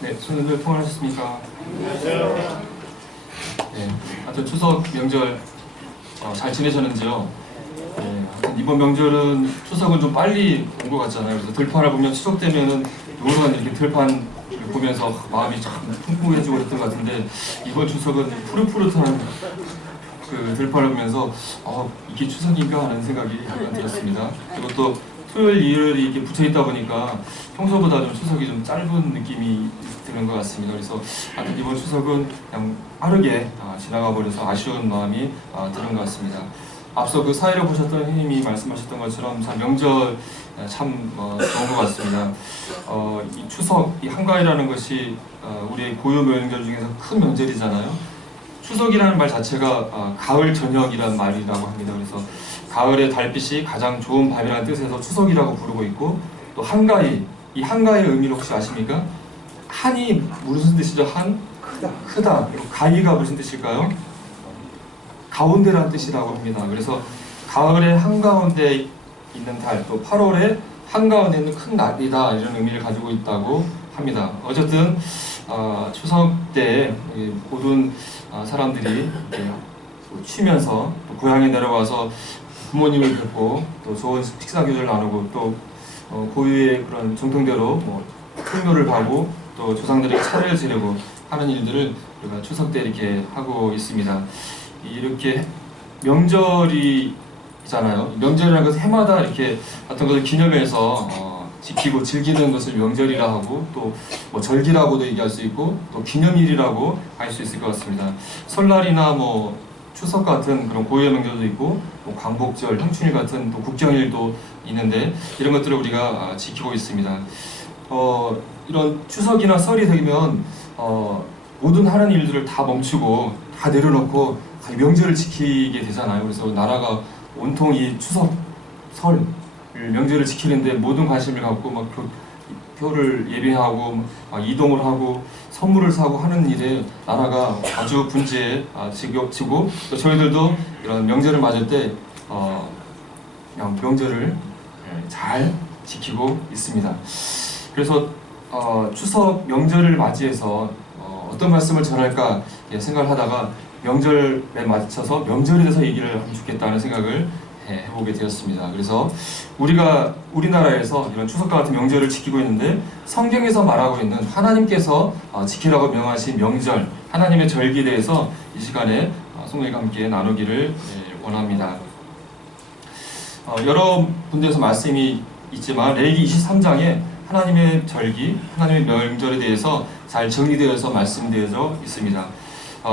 네, 손님들 통화하셨습니까? 네, 하여튼 추석 명절 잘 지내셨는지요? 네, 하여튼 이번 명절은 추석은 좀 빨리 온 것 같잖아요. 그래서 들판을 보면 추석 되면은 요런 이렇게 들판 보면서 마음이 참 풍부해지고 그랬던 것 같은데 이번 추석은 푸릇푸릇한 그 들판을 보면서 이게 추석인가 하는 생각이 약간 들었습니다. 그리고 또 토요일, 일요일이 이렇게 붙어 있다 보니까 평소보다 좀 추석이 좀 짧은 느낌이 드는 것 같습니다. 그래서 이번 추석은 그냥 빠르게 지나가 버려서 아쉬운 마음이 드는 것 같습니다. 앞서 그 사회를 보셨던 형님이 말씀하셨던 것처럼 참 명절 참 좋은 것 같습니다. 이 추석, 이 한가위라는 것이 우리의 고유 명절 중에서 큰 명절이잖아요. 추석이라는 말 자체가 가을 저녁이라는 말이라고 합니다. 그래서 가을의 달빛이 가장 좋은 밤이라는 뜻에서 추석이라고 부르고 있고, 또 한가위, 이 한가위의 의미를 혹시 아십니까? 한이 무슨 뜻이죠? 한? 크다. 그리고 가위가 무슨 뜻일까요? 가운데라는 뜻이라고 합니다. 그래서 가을의 한가운데 있는 달, 또 8월에 한가운데 있는 큰 날이다, 이런 의미를 가지고 있다고 합니다. 어쨌든 추석 때 모든 사람들이 쉬면서 또 고향에 내려와서 부모님을 뵙고 또 좋은 식사 교제를 나누고 또 고유의 그런 전통대로 풍묘를 하고 또 조상들에게 차례를 지내고 하는 일들을 우리가 추석 때 이렇게 하고 있습니다. 이렇게 명절이 있잖아요. 명절이라는 것은 해마다 이렇게 어떤 것을 기념해서 지키고 즐기는 것을 명절이라 하고, 또 절기라고도 얘기할 수 있고, 또 기념일이라고 할 수 있을 것 같습니다. 설날이나 추석 같은 그런 고유의 명절도 있고, 광복절, 형충일 같은 또 국경일도 있는데 이런 것들을 우리가 지키고 있습니다. 이런 추석이나 설이 되면 모든 하는 일들을 다 멈추고 다 내려놓고 명절을 지키게 되잖아요. 그래서 나라가 온통 이 추석, 설 명절을 지키는데 모든 관심을 갖고 표를 예비하고 이동을 하고 선물을 사고 하는 일에 나라가 아주 분주해 지고, 또 저희들도 이런 명절을 맞을 때 그냥 명절을 잘 지키고 있습니다. 그래서 추석 명절을 맞이해서 어떤 말씀을 전할까 생각을 하다가 명절에 맞춰서 명절에 대해서 얘기를 하면 좋겠다는 생각을 해보게 되었습니다. 그래서 우리나라에서 이런 추석과 같은 명절을 지키고 있는데, 성경에서 말하고 있는 하나님께서 지키라고 명하신 명절, 하나님의 절기에 대해서 이 시간에 성령과 함께 나누기를 원합니다. 여러 군데에서 말씀이 있지만 레위기 23장에 하나님의 절기, 하나님의 명절에 대해서 잘 정리되어서 말씀되어져 있습니다.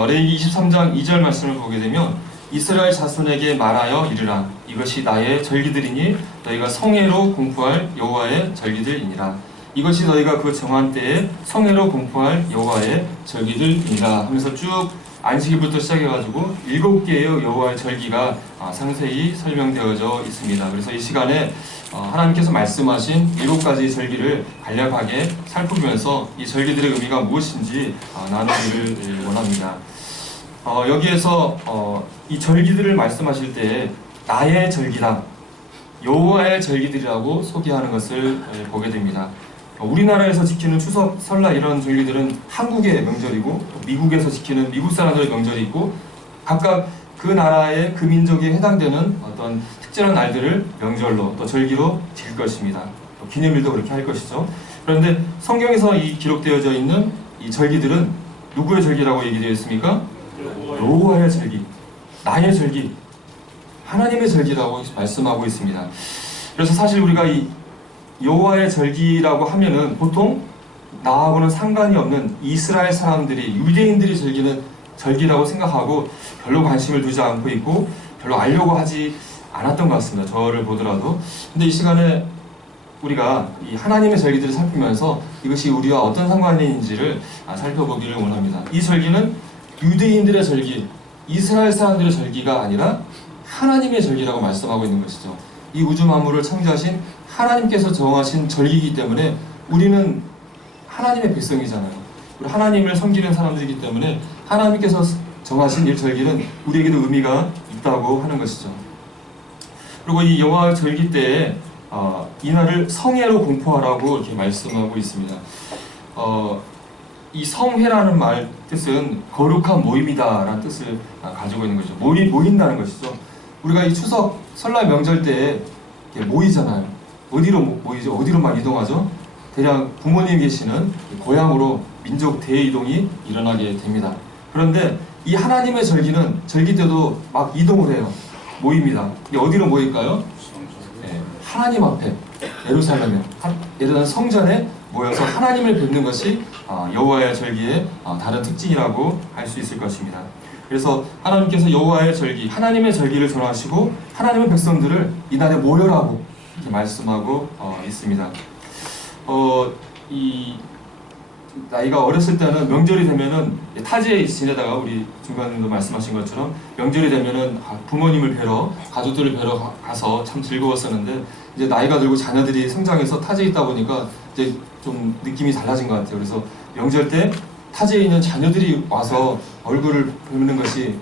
레위기 23장 2절 말씀을 보게 되면 이스라엘 자손에게 말하여 이르라. 이것이 나의 절기들이니 너희가 성회로 공포할 여호와의 절기들이니라. 이것이 너희가 그 정한 때에 성회로 공포할 여호와의 절기들이니라 하면서 쭉 안식일부터 시작해가지고 7개의 여호와의 절기가 상세히 설명되어져 있습니다. 그래서 이 시간에 하나님께서 말씀하신 7가지 절기를 간략하게 살펴보면서 이 절기들의 의미가 무엇인지 나누기를 원합니다. 여기에서 이 절기들을 말씀하실 때 나의 절기다, 여호와의 절기들이라고 소개하는 것을 보게 됩니다. 우리나라에서 지키는 추석, 설날 이런 절기들은 한국의 명절이고, 미국에서 지키는 미국 사람들의 명절이 있고, 각각 그 나라의 그 민족에 해당되는 어떤 특별한 날들을 명절로 또 절기로 지킬 것입니다. 또 기념일도 그렇게 할 것이죠. 그런데 성경에서 이 기록되어져 있는 이 절기들은 누구의 절기라고 얘기되어 있습니까? 여호와의 절기, 나의 절기, 하나님의 절기라고 말씀하고 있습니다. 그래서 사실 우리가 이 여호와의 절기라고 하면은 보통 나하고는 상관이 없는 이스라엘 사람들이, 유대인들이 즐기는 절기라고 생각하고 별로 관심을 두지 않고 있고 별로 알려고 하지 않았던 것 같습니다. 저를 보더라도. 근데 이 시간에 우리가 이 하나님의 절기들을 살피면서 이것이 우리와 어떤 상관이 있는지를 살펴보기를 원합니다. 이 절기는 유대인들의 절기, 이스라엘 사람들의 절기가 아니라 하나님의 절기라고 말씀하고 있는 것이죠. 이 우주 만물을 창조하신 하나님께서 정하신 절기이기 때문에 우리는 하나님의 백성이잖아요. 우리 하나님을 섬기는 사람들이기 때문에 하나님께서 정하신 이 절기는 우리에게도 의미가 있다고 하는 것이죠. 그리고 이 여호와 절기 때에 이날을 성회로 공포하라고 이렇게 말씀하고 있습니다. 이 성회라는 말 뜻은 거룩한 모임이다라는 뜻을 가지고 있는 거죠. 모인다는 것이죠. 우리가 이 추석 설날 명절 때 모이잖아요. 어디로 모이죠? 어디로만 이동하죠? 대략 부모님 계시는 고향으로 민족 대이동이 일어나게 됩니다. 그런데 이 하나님의 절기는 절기 때도 막 이동을 해요. 모입니다. 이게 어디로 모일까요? 네, 하나님 앞에 예루살렘에 예를 들어 성전에 모여서 하나님을 뵙는 것이 여호와의 절기의 다른 특징이라고 할 수 있을 것입니다. 그래서 하나님께서 여호와의 절기, 하나님의 절기를 전하시고 하나님의 백성들을 이날에 모여라고 이렇게 말씀하고 있습니다. 이 나이가 어렸을 때는 명절이 되면은 타지에 지내다가 우리 중간님도 말씀하신 것처럼 명절이 되면은 부모님을 뵈러 가족들을 뵈러 가서 참 즐거웠었는데 이제 나이가 들고 자녀들이 성장해서 타지에 있다 보니까 이제 좀 느낌이 달라진 것 같아요. 그래서 명절 때 타지에 있는 자녀들이 와서 얼굴을 뵙는 것이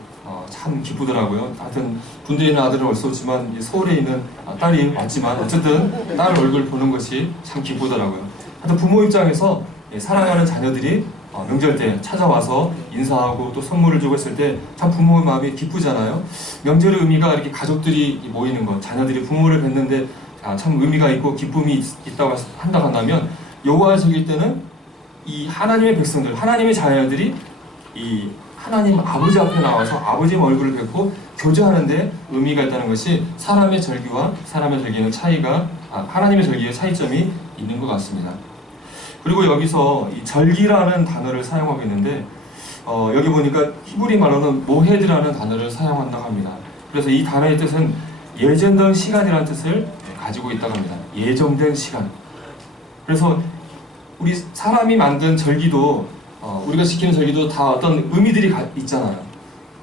참 기쁘더라고요. 하여튼 군대에 있는 아들은 올 수 없지만 서울에 있는 딸이 왔지만 어쨌든 딸 얼굴 보는 것이 참 기쁘더라고요. 하여튼 부모 입장에서 사랑하는 자녀들이 명절 때 찾아와서 인사하고 또 선물을 주고 했을 때 참 부모의 마음이 기쁘잖아요. 명절의 의미가 이렇게 가족들이 모이는 것, 자녀들이 부모를 뵙는데 참 의미가 있고 기쁨이 있다고 한다고 한다면 여호와의 절기일 때는 이 하나님의 백성들, 하나님의 자녀들이 이 하나님 아버지 앞에 나와서 아버지의 얼굴을 뵙고 교제하는데 의미가 있다는 것이 사람의 절기와 사람의 절기에는 차이가 하나님의 절기의 차이점이 있는 것 같습니다. 그리고 여기서 이 절기라는 단어를 사용하고 있는데 여기 보니까 히브리 말로는 모헤드라는 단어를 사용한다고 합니다. 그래서 이 단어의 뜻은 예정된 시간이라는 뜻을 가지고 있다고 합니다. 예정된 시간. 그래서 우리 사람이 만든 절기도 우리가 지키는 절기도 다 어떤 의미들이 있잖아요.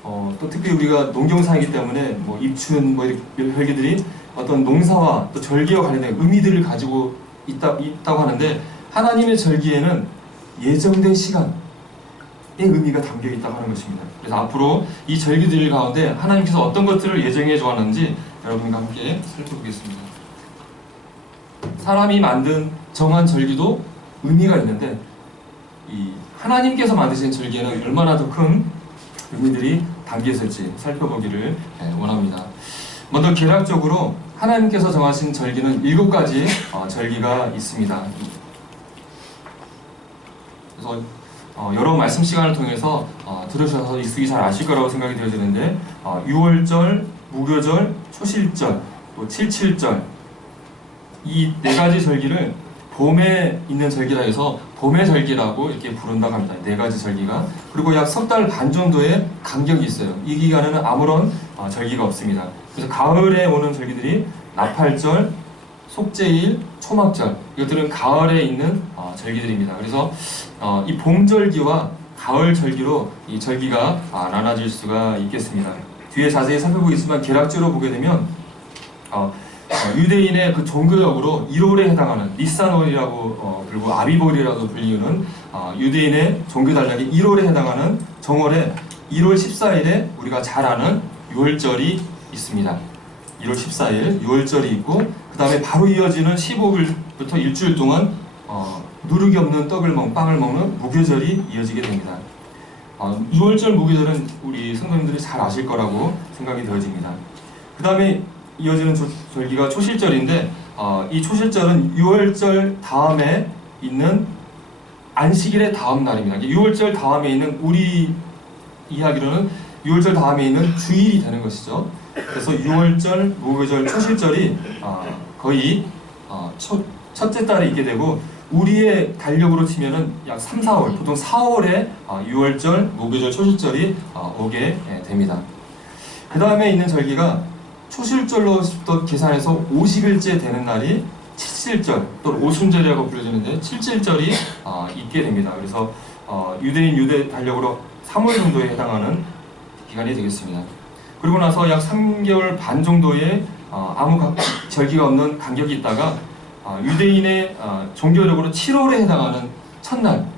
또 특히 우리가 농경사이기 때문에 뭐 입춘 뭐 이런 절기들이 어떤 농사와 또 절기와 관련된 의미들을 가지고 있다고 하는데 하나님의 절기에는 예정된 시간의 의미가 담겨 있다고 하는 것입니다. 그래서 앞으로 이 절기들 가운데 하나님께서 어떤 것들을 예정해 주었는지 여러분과 함께 살펴보겠습니다. 사람이 만든 정한 절기도 의미가 있는데 이 하나님께서 만드신 절기에는 얼마나 더 큰 의미들이 담겨 있을지 살펴보기를 원합니다. 먼저 개략적으로 하나님께서 정하신 절기는 7가지 절기가 있습니다. 그래서 여러 말씀 시간을 통해서 들으셔서 익숙히 잘 아실 거라고 생각이 되어지는데 유월절, 무교절, 초실절, 또 칠칠절 이 4가지 절기를 봄에 있는 절기라 해서 봄의 절기라고 이렇게 부른다고 합니다. 4가지 절기가. 그리고 약 석 달 반 정도의 간격이 있어요. 이 기간에는 아무런 절기가 없습니다. 그래서 가을에 오는 절기들이 나팔절, 속죄일, 초막절 이것들은 가을에 있는 절기들입니다. 그래서 이 봄절기와 가을절기로 이 절기가 나눠질 수가 있겠습니다. 뒤에 자세히 살펴보겠지만 개략적으로 보게 되면 유대인의 그 종교적으로 1월에 해당하는 니산월이라고 그리고 아비볼이라고 불리는 유대인의 종교 달력이 1월에 해당하는 정월에 1월 14일에 우리가 잘 아는 유월절이 있습니다. 1월 14일 유월절이 있고 그 다음에 바로 이어지는 15일부터 일주일 동안 누룩이 없는 빵을 먹는 무교절이 이어지게 됩니다. 유월절 무교절은 우리 성도님들이 잘 아실 거라고 생각이 되어집니다. 그 다음에 이어지는 절기가 초실절인데 이 초실절은 유월절 다음에 있는 안식일의 다음 날입니다. 유월절 다음에 있는 우리 이야기로는 유월절 다음에 있는 주일이 되는 것이죠. 그래서 유월절, 무교절, 초실절이 거의 첫째 달에 있게 되고 우리의 달력으로 치면은 약 3, 4월, 보통 4월에 유월절, 무교절, 초실절이 오게 됩니다. 그 다음에 있는 절기가 초실절로 계산해서 50일째 되는 날이 칠칠절 또는 오순절이라고 불려지는데 칠칠절이 있게 됩니다. 그래서 유대인 유대 달력으로 3월 정도에 해당하는 기간이 되겠습니다. 그리고 나서 약 3개월 반 정도의 아무 절기가 없는 간격이 있다가 유대인의 종교적으로 7월에 해당하는 첫날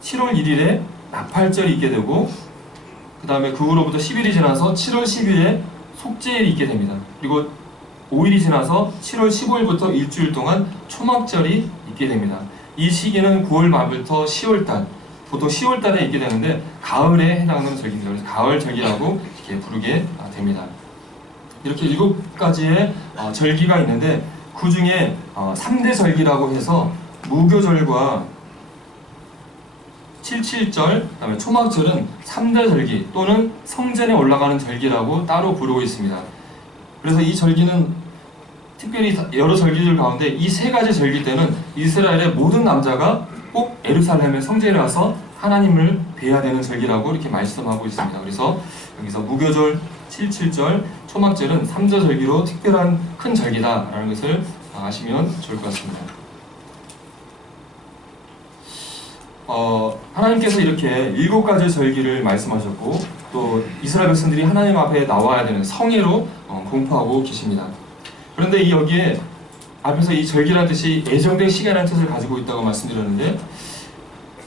7월 1일에 나팔절이 있게 되고 그 다음에 그 후로부터 10일이 지나서 7월 10일에 속죄일이 있게 됩니다. 그리고 5일이 지나서 7월 15일부터 일주일 동안 초막절이 있게 됩니다. 이 시기는 9월 말부터 10월달 보통 10월 달에 있게 되는데 가을에 해당하는 절기입니다. 그래서 가을 절기라고 이렇게 부르게 됩니다. 이렇게 7가지의 절기가 있는데 그 중에 3대 절기라고 해서 무교절과 칠칠절, 그다음에 초막절은 3대 절기 또는 성전에 올라가는 절기라고 따로 부르고 있습니다. 그래서 이 절기는 특별히 여러 절기들 가운데 이 3가지 절기 때는 이스라엘의 모든 남자가 꼭 예루살렘의 성전에 와서 하나님을 뵈야 되는 절기라고 이렇게 말씀하고 있습니다. 그래서 여기서 무교절, 칠칠절, 초막절은 3대 절기로 특별한 큰 절기다라는 것을 아시면 좋을 것 같습니다. 하나님께서 이렇게 7가지 절기를 말씀하셨고 또 이스라엘 백성들이 하나님 앞에 나와야 되는 성회로 공포하고 계십니다. 그런데 여기에 앞에서 이 절기라는 뜻이 예정된 시간이라는 뜻을 가지고 있다고 말씀드렸는데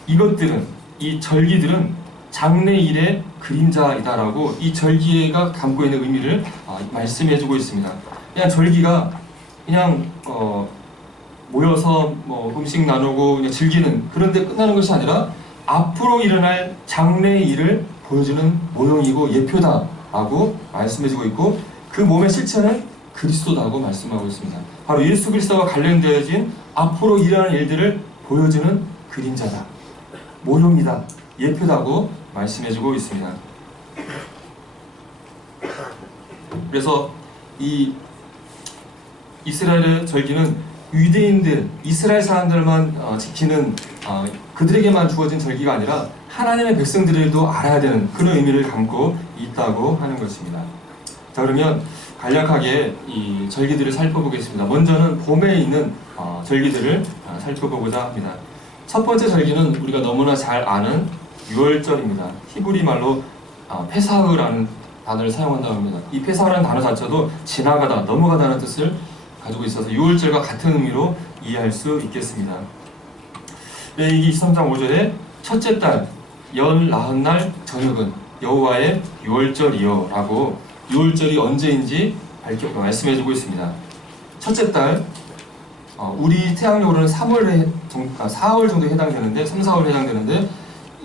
이것들은, 이 절기들은 장래일의 그림자이다라고 이 절기가 담고 있는 의미를 말씀해주고 있습니다. 그냥 절기가 그냥 모여서 음식 나누고 그냥 즐기는 그런데 끝나는 것이 아니라 앞으로 일어날 장래의 일을 보여주는 모형이고 예표다라고 말씀해주고 있고 그 몸의 실체는 그리스도다고 말씀하고 있습니다. 바로 예수 그리스도와 관련되어진 앞으로 일어날 일들을 보여주는 그림자다, 모형이다, 예표다고 말씀해주고 있습니다. 그래서 이 이스라엘의 절기는 유대인들, 이스라엘 사람들만 지키는 그들에게만 주어진 절기가 아니라 하나님의 백성들도 알아야 되는 그런 의미를 담고 있다고 하는 것입니다. 자, 그러면 간략하게 이 절기들을 살펴보겠습니다. 먼저는 봄에 있는 절기들을 살펴보고자 합니다. 첫 번째 절기는 우리가 너무나 잘 아는 유월절입니다. 히브리 말로 페사흐라는 단어를 사용한다고 합니다. 이 페사흐라는 단어 자체도 지나가다, 넘어가다는 뜻을 가지고 있어서 6월절과 같은 의미로 이해할 수 있겠습니다. 레위기 23장 5절에 첫째 달 연 나흔 날 저녁은 여호와의 6월절이요 라고 6월절이 언제인지 말씀해주고 있습니다. 첫째 달, 우리 태양력으로는 4월 정도에 해당되는데 3, 4월 해당되는데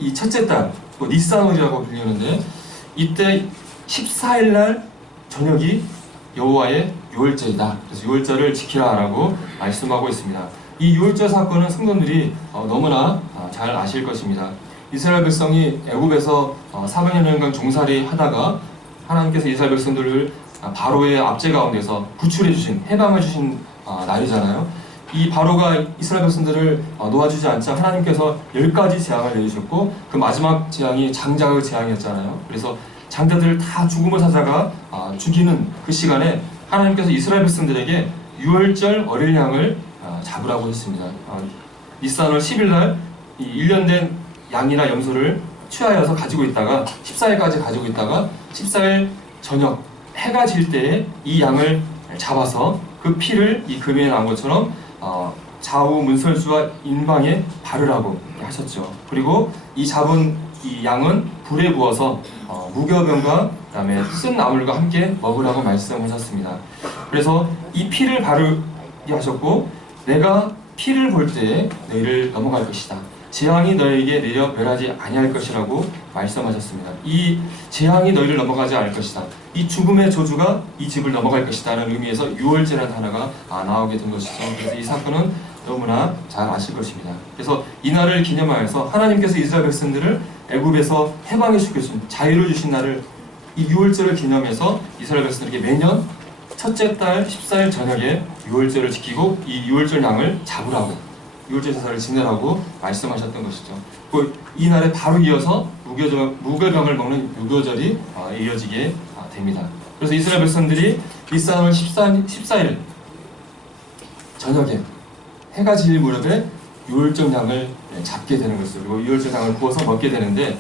이 첫째 달, 니산월이라고 불리는데 이때 14일 날 저녁이 여호와의 유월절이다. 그래서 유월절을 지키라라고 말씀하고 있습니다. 이 유월절 사건은 성도들이 너무나 잘 아실 것입니다. 이스라엘 백성이 애굽에서 400년간 종살이 하다가 하나님께서 이스라엘 백성들을 바로의 압제 가운데서 구출해 주신, 해방해 주신 날이잖아요. 이 바로가 이스라엘 백성들을 놓아주지 않자 하나님께서 10가지 재앙을 내리셨고 그 마지막 재앙이 장자의 재앙이었잖아요. 그래서 장자들을 다 죽음을 찾아가 죽이는 그 시간에 하나님께서 이스라엘 백성들에게 유월절 어린 양을 잡으라고 했습니다. 니산월 10일날 1년 된 양이나 염소를 취하여서 가지고 있다가 14일까지 가지고 있다가 14일 저녁 해가 질 때에 이 양을 잡아서 그 피를 이 금에 나온 것처럼 좌우 문설주와 인방에 바르라고 하셨죠. 그리고 이 잡은 이 양은 불에 구워서 무교병과 그다음에 쓴 나물과 함께 먹으라고 말씀하셨습니다. 그래서 이 피를 바르게 하셨고 내가 피를 볼 때에 너희를 넘어갈 것이다. 재앙이 너에게 내려 멸하지 아니할 것이라고 말씀하셨습니다. 이 재앙이 너희를 넘어가지 않을 것이다. 이 죽음의 저주가 이 집을 넘어갈 것이다라는 의미에서 유월제라는 단어가 나오게 된 것이죠. 그래서 이 사건은 너무나 잘 아실 것입니다. 그래서 이날을 기념하여서 하나님께서 이스라엘 백성들을 애굽에서 해방해 주신 자유를 주신 날을 이 유월절을 기념해서 이스라엘 백성들에게 매년 첫째 달 14일 저녁에 유월절을 지키고 이 유월절 양을 잡으라고 유월절 제사를 지내라고 말씀하셨던 것이죠. 이 날에 바로 이어서 무교병을 먹는 유교절이 이어지게 됩니다. 그래서 이스라엘 백성들이 니산월 14일 저녁에 해가 질 무렵에 유월절 양을 잡게 되는 것이죠. 그리고 유월절 양을 구워서 먹게 되는데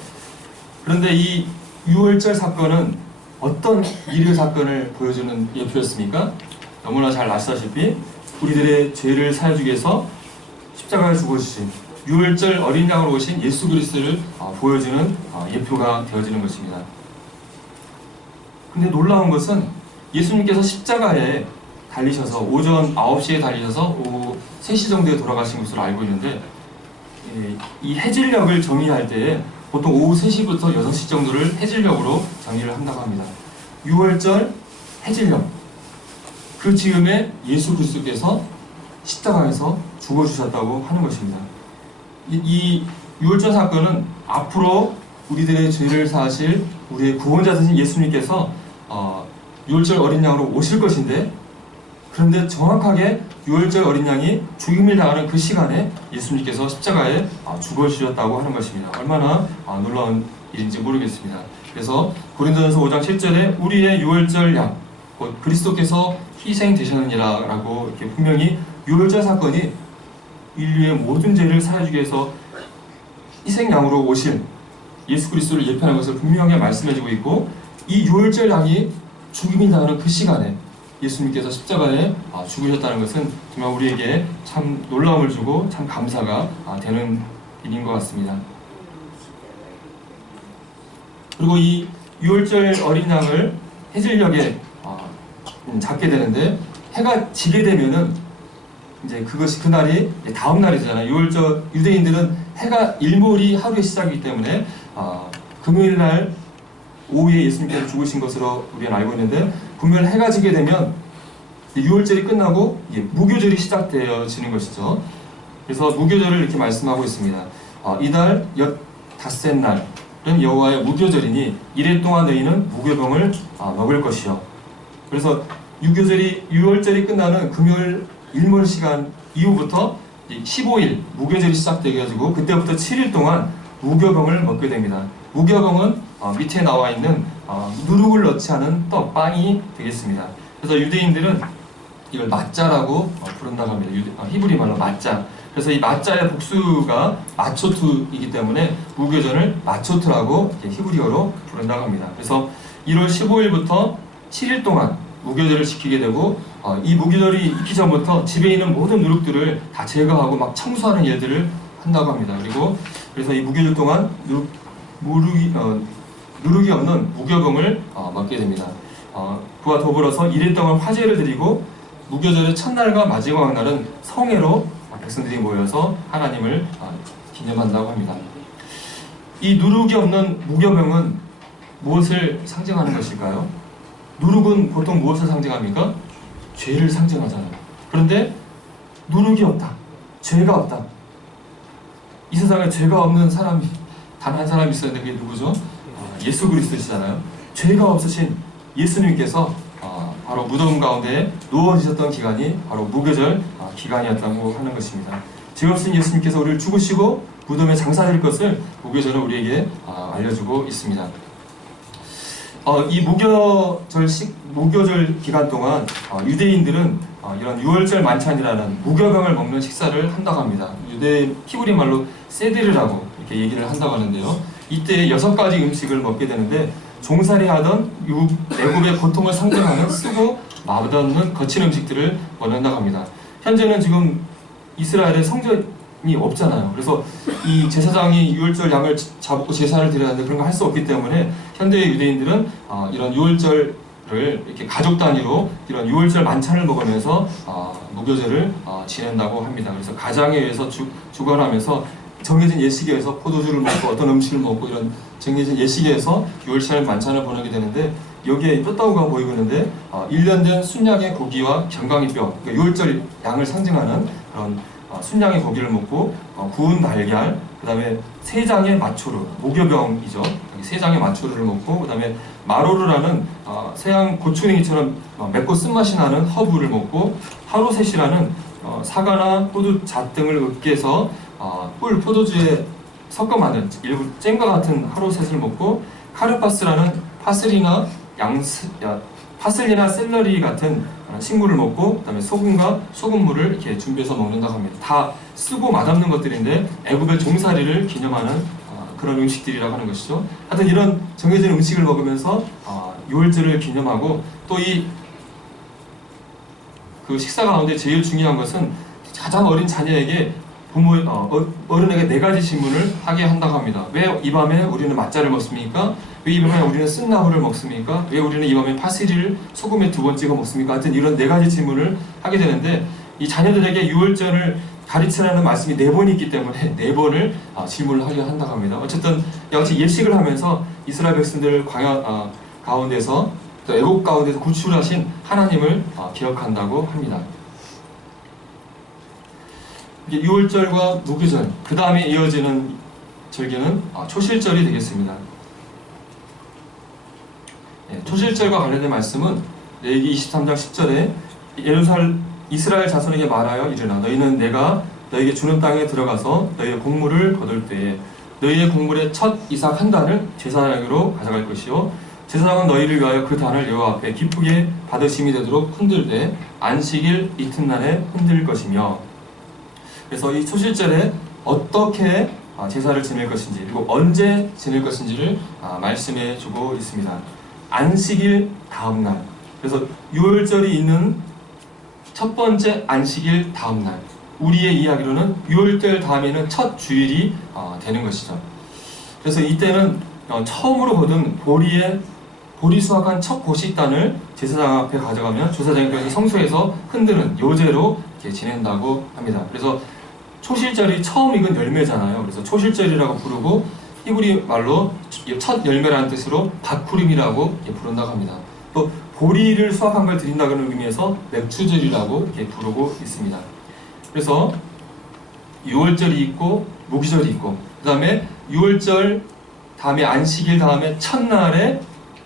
그런데 이 유월절 사건은 어떤 일의 사건을 보여주는 예표였습니까? 너무나 잘 아시다시피 우리들의 죄를 사해주기 위해서 십자가에 죽어주신 유월절 어린 양으로 오신 예수 그리스도를 보여주는 예표가 되어지는 것입니다. 근데 놀라운 것은 예수님께서 십자가에 달리셔서 오전 9시에 달리셔서 오후 3시 정도에 돌아가신 것으로 알고 있는데 이 해질녘을 정의할 때에 보통 오후 3시부터 6시 정도를 해질녘으로 정의를 한다고 합니다. 6월절 해질녘, 그 즈음에 예수 그리스도께서 십자가에서 죽어주셨다고 하는 것입니다. 이 6월절 사건은 앞으로 우리들의 죄를 사하실 우리의 구원자 되신 예수님께서 6월절 어린 양으로 오실 것인데, 그런데 정확하게 6월절 어린 양이 죽임을 당하는 그 시간에 예수님께서 십자가에 죽어주셨다고 하는 것입니다. 얼마나 놀라운 일인지 모르겠습니다. 그래서 고린도전서 5장 7절에 우리의 6월절 양, 곧 그리스도께서 희생되셨느니라 라고 이렇게 분명히 6월절 사건이 인류의 모든 죄를 사해주기 위해서 희생양으로 오신 예수 그리스도를 예표하는 것을 분명하게 말씀해주고 있고, 이 6월절 양이 죽임이 당하는 그 시간에 예수님께서 십자가에 죽으셨다는 것은 정말 우리에게 참 놀라움을 주고 참 감사가 되는 일인 것 같습니다. 그리고 이 6월절 어린 양을 해질녘에 잡게 되는데, 해가 지게 되면은 이제 그것이 그날이 다음 날이잖아요. 6월절 유대인들은 해가 일몰이 하루의 시작이기 때문에 금요일 날 오후에 예수님께서 죽으신 것으로 우리는 알고 있는데, 금요일 해가 지게 되면 6월절이 끝나고 무교절이 시작되어지는 것이죠. 그래서 무교절을 이렇게 말씀하고 있습니다. 이달 엿5째 날은 여호와의 무교절이니 이래 동안 너희는 무교병을 먹을 것이요. 그래서 6월절이 끝나는 금요일 일몰 시간 이후부터 15일 무교절이 시작되어가지고 그때부터 7일 동안 무교병을 먹게 됩니다. 무교병은 밑에 나와 있는 누룩을 넣지 않은 떡, 빵이 되겠습니다. 그래서 유대인들은 이걸 마짜라고 부른다고 합니다. 히브리 말로 마짜. 그래서 이 마짜의 복수가 마초투이기 때문에 무교절을 마초투라고 히브리어로 부른다고 합니다. 그래서 1월 15일부터 7일 동안 무교절을 지키게 되고, 이 무교절이 있기 전부터 집에 있는 모든 누룩들을 다 제거하고 막 청소하는 일들을 한다고 합니다. 그래서 이 무교절 동안 누룩이 없는 무교병을 먹게 됩니다. 그와 더불어서 1일 동안 화제를 드리고, 무교절의 첫날과 마지막 날은 성회로 백성들이 모여서 하나님을 기념한다고 합니다. 이 누룩이 없는 무교병은 무엇을 상징하는 것일까요? 누룩은 보통 무엇을 상징합니까? 죄를 상징하잖아요. 그런데 누룩이 없다, 죄가 없다. 이 세상에 죄가 없는 사람이 단 한 사람이 있었는데 그게 누구죠? 예수 그리스도시잖아요. 죄가 없으신 예수님께서 바로 무덤 가운데 누워지셨던 기간이 바로 무교절 기간이었다고 하는 것입니다. 죄 없으신 예수님께서 우리를 죽으시고 무덤에 장사될 것을 무교절은 우리에게 알려주고 있습니다. 이 무교절 기간 동안 유대인들은 이런 6월절 만찬이라는 무교병을 먹는 식사를 한다고 합니다. 유대 히브리 말로 세데르라고 이렇게 얘기를 한다고 하는데요. 이때 6가지 음식을 먹게 되는데, 종살이 하던 애굽의 고통을 상징하는 쓰고 맛없는 거친 음식들을 먹는다고 합니다. 현재는 지금 이스라엘에 성전이 없잖아요. 그래서 이 제사장이 6월절 양을 잡고 제사를 드려야 하는데 그런 거 할 수 없기 때문에 현대의 유대인들은 이런 6월절을 이렇게 가족 단위로 이런 6월절 만찬을 먹으면서 무교절을 지낸다고 합니다. 그래서 가장에 의해서 주관하면서 정해진 예식에서 포도주를 먹고 어떤 음식을 먹고 이런 정해진 예식에서 6월절 만찬을 보내게 되는데, 여기에 뼈다구가 보이고 있는데 1년 된 순양의 고기와 견강이 뼈, 그러니까 6월절 양을 상징하는 그런 순양의 고기를 먹고, 구운 달걀, 그 다음에 3장의 마초루, 무교병이죠. 3장의 마초루를 먹고, 그 다음에 마로르라는 서양 고추냉이처럼 맵고 쓴맛이 나는 허브를 먹고, 하로셋이라는 사과나 호두잣 등을 으깨서 꿀, 포도주에 섞어 만든 일부 잼과 같은 하로셋을 먹고, 카르파스라는 파슬리나 샐러리 같은 식물을 먹고, 그다음에 소금과 소금물을 이렇게 준비해서 먹는다고 합니다. 다 쓰고 맛없는 것들인데 애굽의 종살이를 기념하는 그런 음식들이라고 하는 것이죠. 하여튼 이런 정해진 음식을 먹으면서 6월절을 기념하고, 또 그 식사 가운데 제일 중요한 것은 가장 어린 자녀에게 어른에게 4가지 질문을 하게 한다고 합니다. 왜 이 밤에 우리는 맛자를 먹습니까? 왜 이 밤에 우리는 쓴나물을 먹습니까? 왜 우리는 이 밤에 파슬리를 소금에 2번 찍어 먹습니까? 하여튼 이런 4가지 질문을 하게 되는데, 이 자녀들에게 6월절을 가르치라는 말씀이 4번이 있기 때문에 4번을 질문을 하려 한다고 합니다. 어쨌든 여기 예식을 하면서 이스라엘 백성들 광야 가운데서 또 애국 가운데서 구출하신 하나님을 기억한다고 합니다. 유월절과 무교절, 그 다음에 이어지는 절기는 초실절이 되겠습니다. 초실절과 관련된 말씀은 레위기 23장 10절에 이스라엘 자손에게 말하여 이르나 너희는 내가 너희에게 주는 땅에 들어가서 너희의 곡물을 거둘 때에 너희의 곡물의 첫 이삭 한 단을 제사장으로 가져갈 것이요 제사장은 너희를 위하여 그 단을 여호와 앞에 기쁘게 받으심이 되도록 흔들되 안식일 이튿날에 흔들 것이며. 그래서 이 초실절에 어떻게 제사를 지낼 것인지 그리고 언제 지낼 것인지를 말씀해 주고 있습니다. 안식일 다음날, 그래서 유월절이 있는 첫 번째 안식일 다음날, 우리의 이야기로는 유월절 다음에는 첫 주일이 되는 것이죠. 그래서 이때는 처음으로 거둔 보리 수확한 첫 고식단을 제사장 앞에 가져가면 제사장이 성소에서 흔드는 요제로 이렇게 지낸다고 합니다. 그래서 초실절이 처음 익은 열매잖아요. 그래서 초실절이라고 부르고 히브리 말로 첫 열매라는 뜻으로 바쿠림이라고 부른다고 합니다. 또 보리를 수확한 걸 드린다는 의미에서 맥추절이라고 이렇게 부르고 있습니다. 그래서 유월절이 있고 무기절이 있고 그 다음에 유월절 다음에 안식일 다음에 첫날에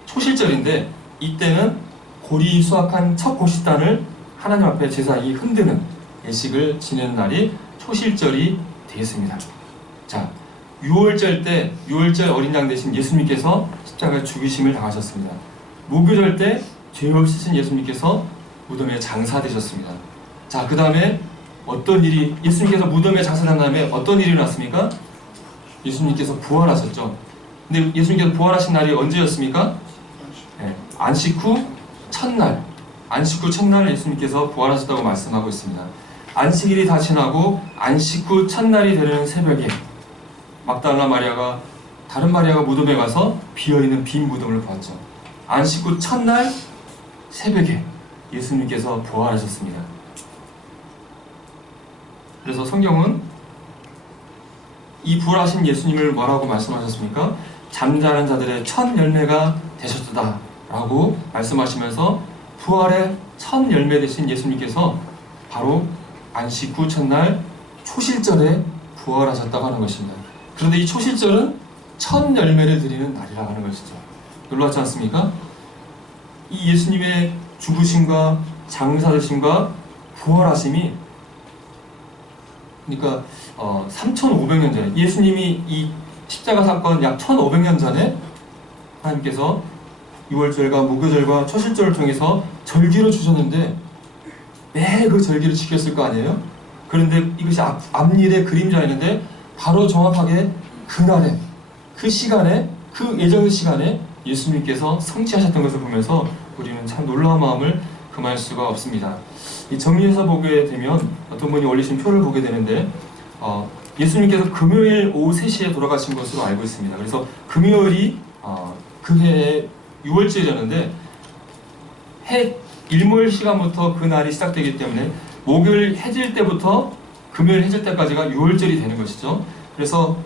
초실절인데 이때는 보리 수확한 첫 고식단을 하나님 앞에 제사장이 흔드는 예식을 지내는 날이 초실절이 되겠습니다. 자, 유월절 때 유월절 어린 양 되신 예수님께서 십자가에 죽으심을 당하셨습니다. 무교절 때 죄 없으신 예수님께서 무덤에 장사되셨습니다. 자, 그 다음에 어떤 일이 예수님께서 무덤에 장사된 다음에 어떤 일이 일어났습니까? 예수님께서 부활하셨죠. 근데 예수님께서 부활하신 날이 언제였습니까? 네, 안식 후 첫날, 안식 후 첫날 예수님께서 부활하셨다고 말씀하고 있습니다. 안식일이 다 지나고 안식 후 첫날이 되는 새벽에 막달라 마리아가 다른 마리아가 무덤에 가서 비어있는 빈 무덤을 보았죠. 안식 후 첫날 새벽에 예수님께서 부활하셨습니다. 그래서 성경은 이 부활하신 예수님을 뭐라고 말씀하셨습니까? 잠자는 자들의 첫 열매가 되셨다 라고 말씀하시면서 부활의 첫 열매 되신 예수님께서 바로 안식 후 첫날 초실절에 부활하셨다고 하는 것입니다. 그런데 이 초실절은 첫 열매를 드리는 날이라고 하는 것이죠. 놀랍지 않습니까? 이 예수님의 죽으심과 장사되심과 부활하심이 그러니까 3,500년 전에 예수님이 이 십자가 사건 약 1,500년 전에 하나님께서 유월절과 무교절과 초실절을 통해서 절기를 주셨는데 매 그 절기를 지켰을 거 아니에요? 그런데 이것이 앞일의 그림자였는데 바로 정확하게 그날에 그 시간에 그 예정의 시간에 예수님께서 성취하셨던 것을 보면서 우리는 참 놀라운 마음을 금할 수가 없습니다. 이 정리해서 보게 되면 어떤 분이 올리신 표를 보게 되는데 예수님께서 금요일 오후 3시에 돌아가신 것으로 알고 있습니다. 그래서 금요일이 그 해의 유월절이었는데 해 일몰 시간부터 그 날이 시작되기 때문에 목요일 해질 때부터 금요일 해질 때까지가 유월절이 되는 것이죠. 그래서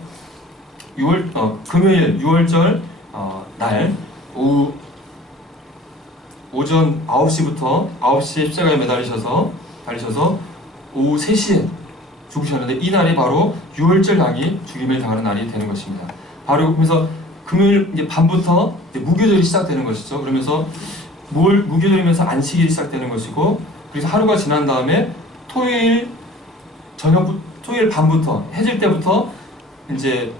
금요일 유월절 날 오전 9시부터 9시에 십자가에 매달리셔서 오후 3시에 죽으셨는데 이 날이 바로 유월절 양이 죽임을 당하는 날이 되는 것입니다. 바로 그래서 금요일 이제 밤부터 이제 무교절이 시작되는 것이죠. 그러면서 무교절이면서 안식일이 시작되는 것이고 그래서 하루가 지난 다음에 토요일 밤부터 해질 때부터 이제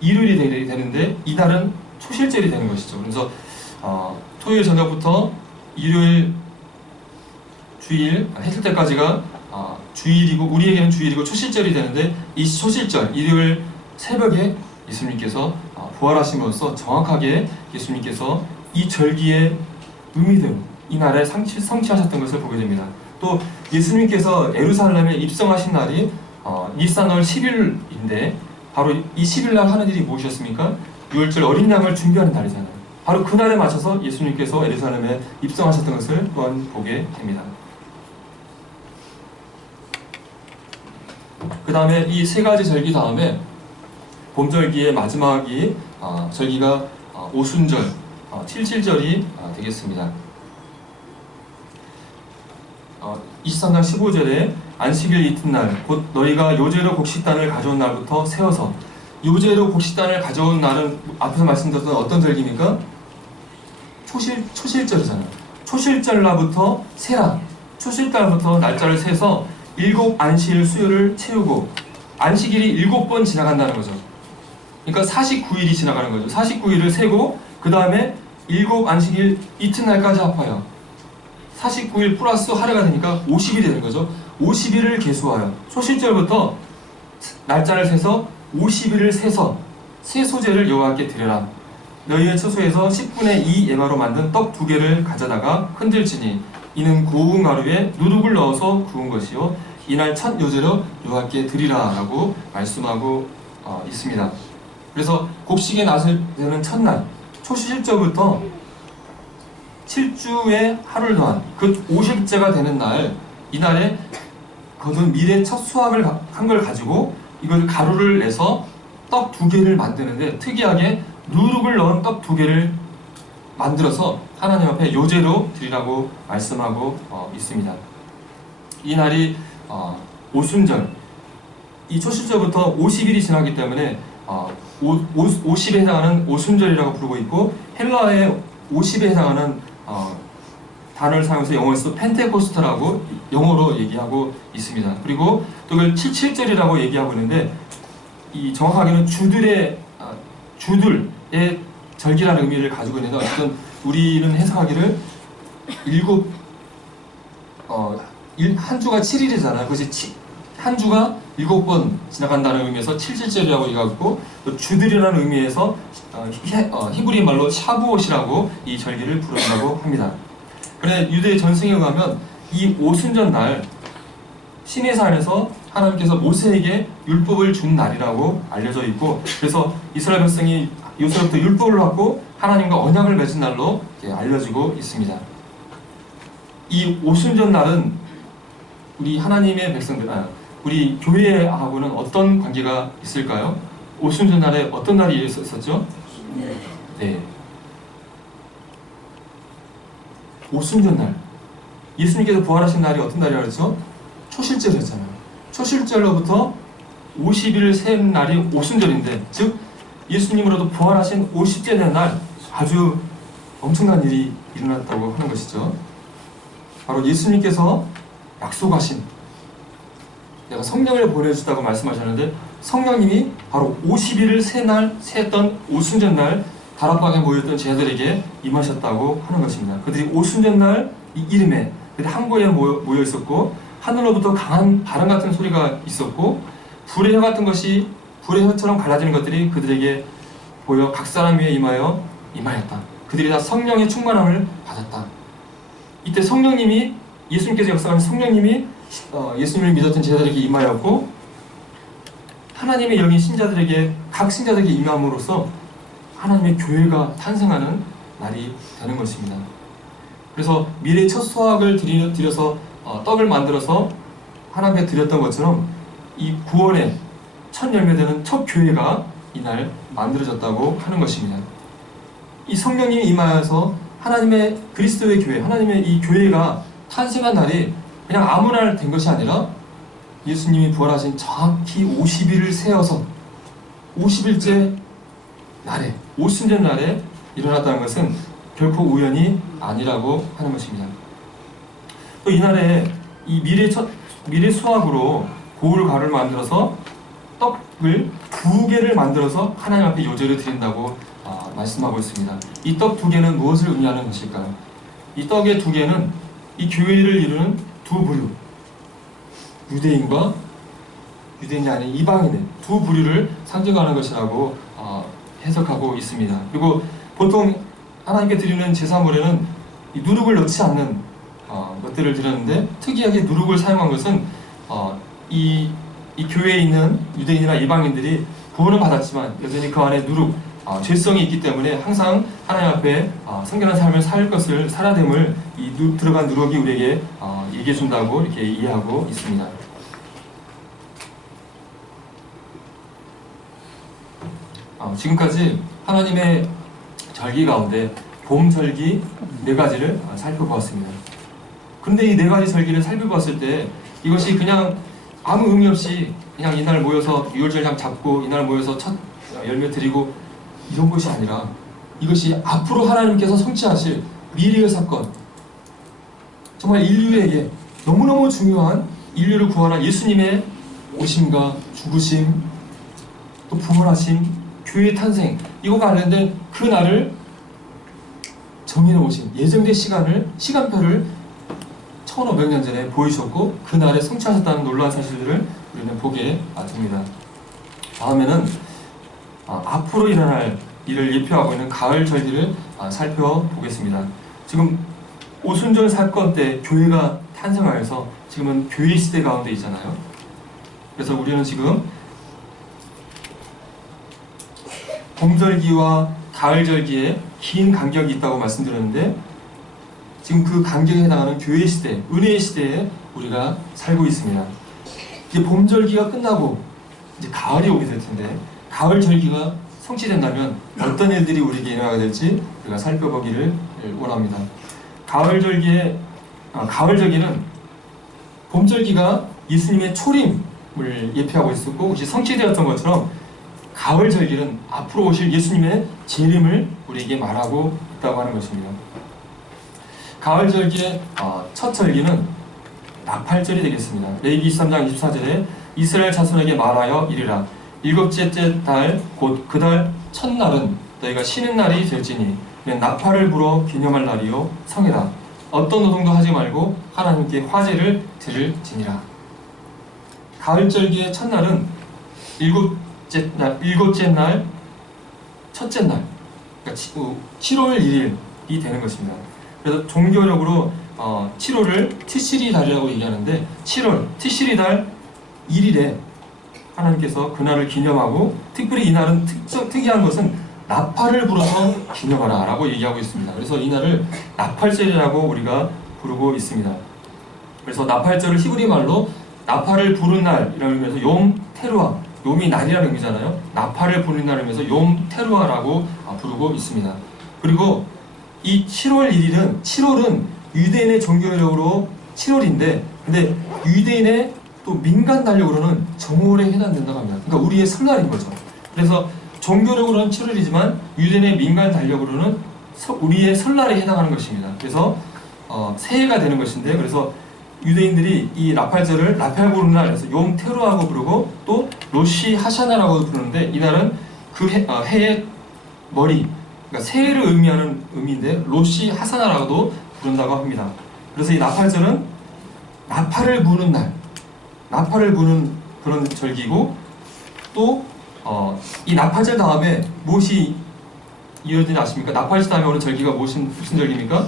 일요일이 되는데 이날은 초실절이 되는 것이죠. 그래서 토요일 저녁부터 일요일 주일 해질 때까지가 주일이고 우리에게는 주일이고 초실절이 되는데 이 초실절 일요일 새벽에 예수님께서 부활하심으로써 정확하게 예수님께서 이 절기의 의미들 이 날에 성취하셨던 것을 보게 됩니다. 또 예수님께서 예루살렘에 입성하신 날이 니산월 10일인데 바로 이 10일 날 하는 일이 무엇이었습니까? 유월절 어린 양을 준비하는 날이잖아요. 바로 그 날에 맞춰서 예수님께서 예루살렘에 입성하셨던 것을 또한 보게 됩니다. 다음에 이 세 가지 절기 다음에 봄절기의 마지막이 절기가 오순절, 칠칠절이 되겠습니다. 23장 15절에 안식일 이튿날 곧 너희가 요제로 곡식단을 가져온 날부터 세워서, 요제로 곡식단을 가져온 날은 앞에서 말씀드렸던 어떤 절기입니까? 초실절이잖아요. 초실절날부터 세라, 초실달부터 날짜를 세서 7 안식일 수요를 채우고, 안식일이 7번 지나간다는 거죠. 그러니까 49일이 지나가는 거죠. 49일을 세고 그 다음에 7 안식일 이튿날까지 합하여 49일 플러스 하루가 되니까 50일이 되는 거죠. 50일을 계수하여 초실절부터 날짜를 세서 50일을 세서 새 소재를 여호와께 드려라. 너희의 처소에서 10분의 2 에바로 만든 떡 2개를 가져다가 흔들지니 이는 고운 가루에 누룩을 넣어서 구운 것이요 이날 첫 요제로 여호와께 드리라 라고 말씀하고 있습니다. 그래서 곡식의 낫을 되는 첫날 초실절부터 7주의 하루를 더한 그 50일째가 되는 날, 이날에 거둔 밀의 첫 수확을 한 걸 가지고 이걸 가루를 내서 떡 2개를 만드는데, 특이하게 누룩을 넣은 떡 2개를 만들어서 하나님 앞에 요제로 드리라고 말씀하고 있습니다. 이 날이 오순절, 이 초실절부터 50일이 지나기 때문에 50에 해당하는 오순절이라고 부르고 있고, 헬라어의 50에 해당하는 단어를 사용해서 영어에서 펜테코스트라고 영어로 얘기하고 있습니다. 그리고 또 그걸 77절이라고 얘기하고 있는데, 이 정확하게는 주들의 절기라는 의미를 가지고 있는데, 어쨌든 우리는 해석하기를 한 주가 7일이잖아요. 그것이 한 주가 7번 지나간다는 의미에서 77절이라고 얘기하고, 또 주들이라는 의미에서 히브리 말로 샤부옷이라고 이 절기를 부른다고 합니다. 그런데 유대 전승에 의하면 이 오순절 날 시내산에서 하나님께서 모세에게 율법을 준 날이라고 알려져 있고, 그래서 이스라엘 백성이 요새부터 율법을 받고 하나님과 언약을 맺은 날로 알려지고 있습니다. 이 오순절 날은 우리 하나님의 백성들, 우리 교회하고는 어떤 관계가 있을까요? 오순절 날에 어떤 날이 있었죠? 네. 오순절 날. 예수님께서 부활하신 날이 어떤 날이라고 그랬죠? 초실절이었잖아요. 초실절로부터 50일을 센 날이 오순절인데, 즉 예수님으로부터 부활하신 50째 된 날, 아주 엄청난 일이 일어났다고 하는 것이죠. 바로 예수님께서 약속하신, 내가 성령을 보내주다고 말씀하셨는데, 성령님이 바로 50일을 세했던 오순절날 다락방에 모였던 제자들에게 임하셨다고 하는 것입니다. 그들이 오순절날 이 이름에 한 곳에 모여 있었고, 하늘로부터 강한 바람 같은 소리가 있었고, 불의 혀 같은 것이 불의 혀처럼 갈라지는 것들이 그들에게 보여 각 사람 위에 임하였다. 그들이 다 성령의 충만함을 받았다. 이때 성령님이, 예수님께서 역사하신 성령님이 예수님을 믿었던 제자들에게 임하였고, 하나님의 영이 신자들에게, 각 신자들에게 임함으로써 하나님의 교회가 탄생하는 날이 되는 것입니다. 그래서 미래의 첫 수확을 드려서 떡을 만들어서 하나님께 드렸던 것처럼 이 구원의 첫 열매되는 첫 교회가 이날 만들어졌다고 하는 것입니다. 이 성령님이 임하여서 하나님의 그리스도의 교회, 하나님의 이 교회가 탄생한 날이 그냥 아무 날 된 것이 아니라 예수님이 부활하신 정확히 50일을 세어서 50일째 날에, 오순절 날에 일어났다는 것은 결코 우연이 아니라고 하는 것입니다. 또 이날에 이 미래 수확으로 고울 가루를 만들어서 떡을 2개를 만들어서 하나님 앞에 요제를 드린다고 말씀하고 있습니다. 이 떡 2개는 무엇을 의미하는 것일까요? 이 떡의 2개는 이 교회를 이루는 두 부류, 유대인이 아닌 이방인의 두 부류를 상징하는 것이라고 해석하고 있습니다. 그리고 보통 하나님께 드리는 제사물에는 이 누룩을 넣지 않는 것들을 드렸는데, 특이하게 누룩을 사용한 것은 이 교회에 있는 유대인이나 이방인들이 구원을 받았지만 여전히 그 안에 죄성이 있기 때문에 항상 하나님 앞에 성결한 삶을 살아야 됨을 이 들어간 누룩이 우리에게 얘기해 준다고 이렇게 이해하고 있습니다. 지금까지 하나님의 절기 가운데 봄절기 4가지를 살펴보았습니다. 그런데 이 4가지 절기를 살펴보았을 때 이것이 그냥 아무 의미 없이 그냥 이날 모여서 유월절량 잡고 이날 모여서 첫 열매 드리고 이런 것이 아니라 이것이 앞으로 하나님께서 성취하실 미래의 사건, 정말 인류에게 너무너무 중요한 인류를 구원한 예수님의 오심과 죽으심, 또 부활하심, 교회의 탄생, 이거가 관련된 그 날을 정해놓으신 예정된 시간표를 1500년 전에 보이셨고 그 날에 성취하셨다는 놀라운 사실들을 우리는 보게 됩니다. 다음에는 앞으로 일어날 일을 예표하고 있는 가을 절기를 살펴보겠습니다. 지금 오순절 사건 때 교회가 탄생하여서 지금은 교회 시대 가운데 있잖아요. 그래서 우리는 지금 봄절기와 가을절기에 긴 간격이 있다고 말씀드렸는데 지금 그 간격에 해당하는 교회 시대, 은혜의 시대에 우리가 살고 있습니다. 이제 봄절기가 끝나고 이제 가을이 오게 될 텐데 가을절기가 성취된다면 어떤 일들이 우리에게 일어나게 될지 우리가 살펴보기를 원합니다. 가을절기는 봄절기가 예수님의 초림을 예표하고 있었고 그것이 성취되었던 것처럼 가을절기는 앞으로 오실 예수님의 재림을 우리에게 말하고 있다고 하는 것입니다. 가을절기의 첫 절기는 나팔절이 되겠습니다. 레위기 23장 24절에 이스라엘 자손에게 말하여 이르라. 7째 달 곧 그 달 첫날은 너희가 쉬는 날이 될지니 이는 나팔을 불어 기념할 날이요 성이라. 어떤 노동도 하지 말고 하나님께 화제를 드릴지니라. 가을절기의 첫날은 7째 날 첫째 날, 그러니까 7월 1일이 되는 것입니다. 그래서 종교적으로 7월을 티시리 달이라고 얘기하는데 7월 티시리 달 1일에 하나님께서 그날을 기념하고 특별히 이날은 특이한 것은 나팔을 불어서 기념하라 라고 얘기하고 있습니다. 그래서 이날을 나팔절이라고 우리가 부르고 있습니다. 그래서 나팔절을 히브리 말로 나팔을 부른 날이라는 의미에서 욤 테루아, 욤이 날이라는 의미잖아요. 나팔을 부른 날을 의미해서 욤 테루아라고 부르고 있습니다. 그리고 이 7월 1일은 7월은 유대인의 종교적으로 7월인데 근데 유대인의 또 민간 달력으로는 정월에 해당된다고 합니다. 그러니까 우리의 설날인 거죠. 그래서 종교적으로는 7월이지만 유대인의 민간 달력으로는 우리의 설날에 해당하는 것입니다. 그래서 새해가 되는 것인데 그래서 유대인들이 이 나팔절을 나팔 부르는 날, 그래서 욤 테루아라고 부르고 또 로시 하샤나라고 부르는데 이날은 그 해의 머리, 그러니까 새해를 의미하는 의미인데 로시 하사나라고도 부른다고 합니다. 그래서 이 나팔절은 나팔을 부는 날, 나팔을 부는 그런 절기고 또 이 나팔절 다음에 무엇이 이어지는지 아십니까? 나팔절 다음에 오는 절기가 무슨 절기입니까?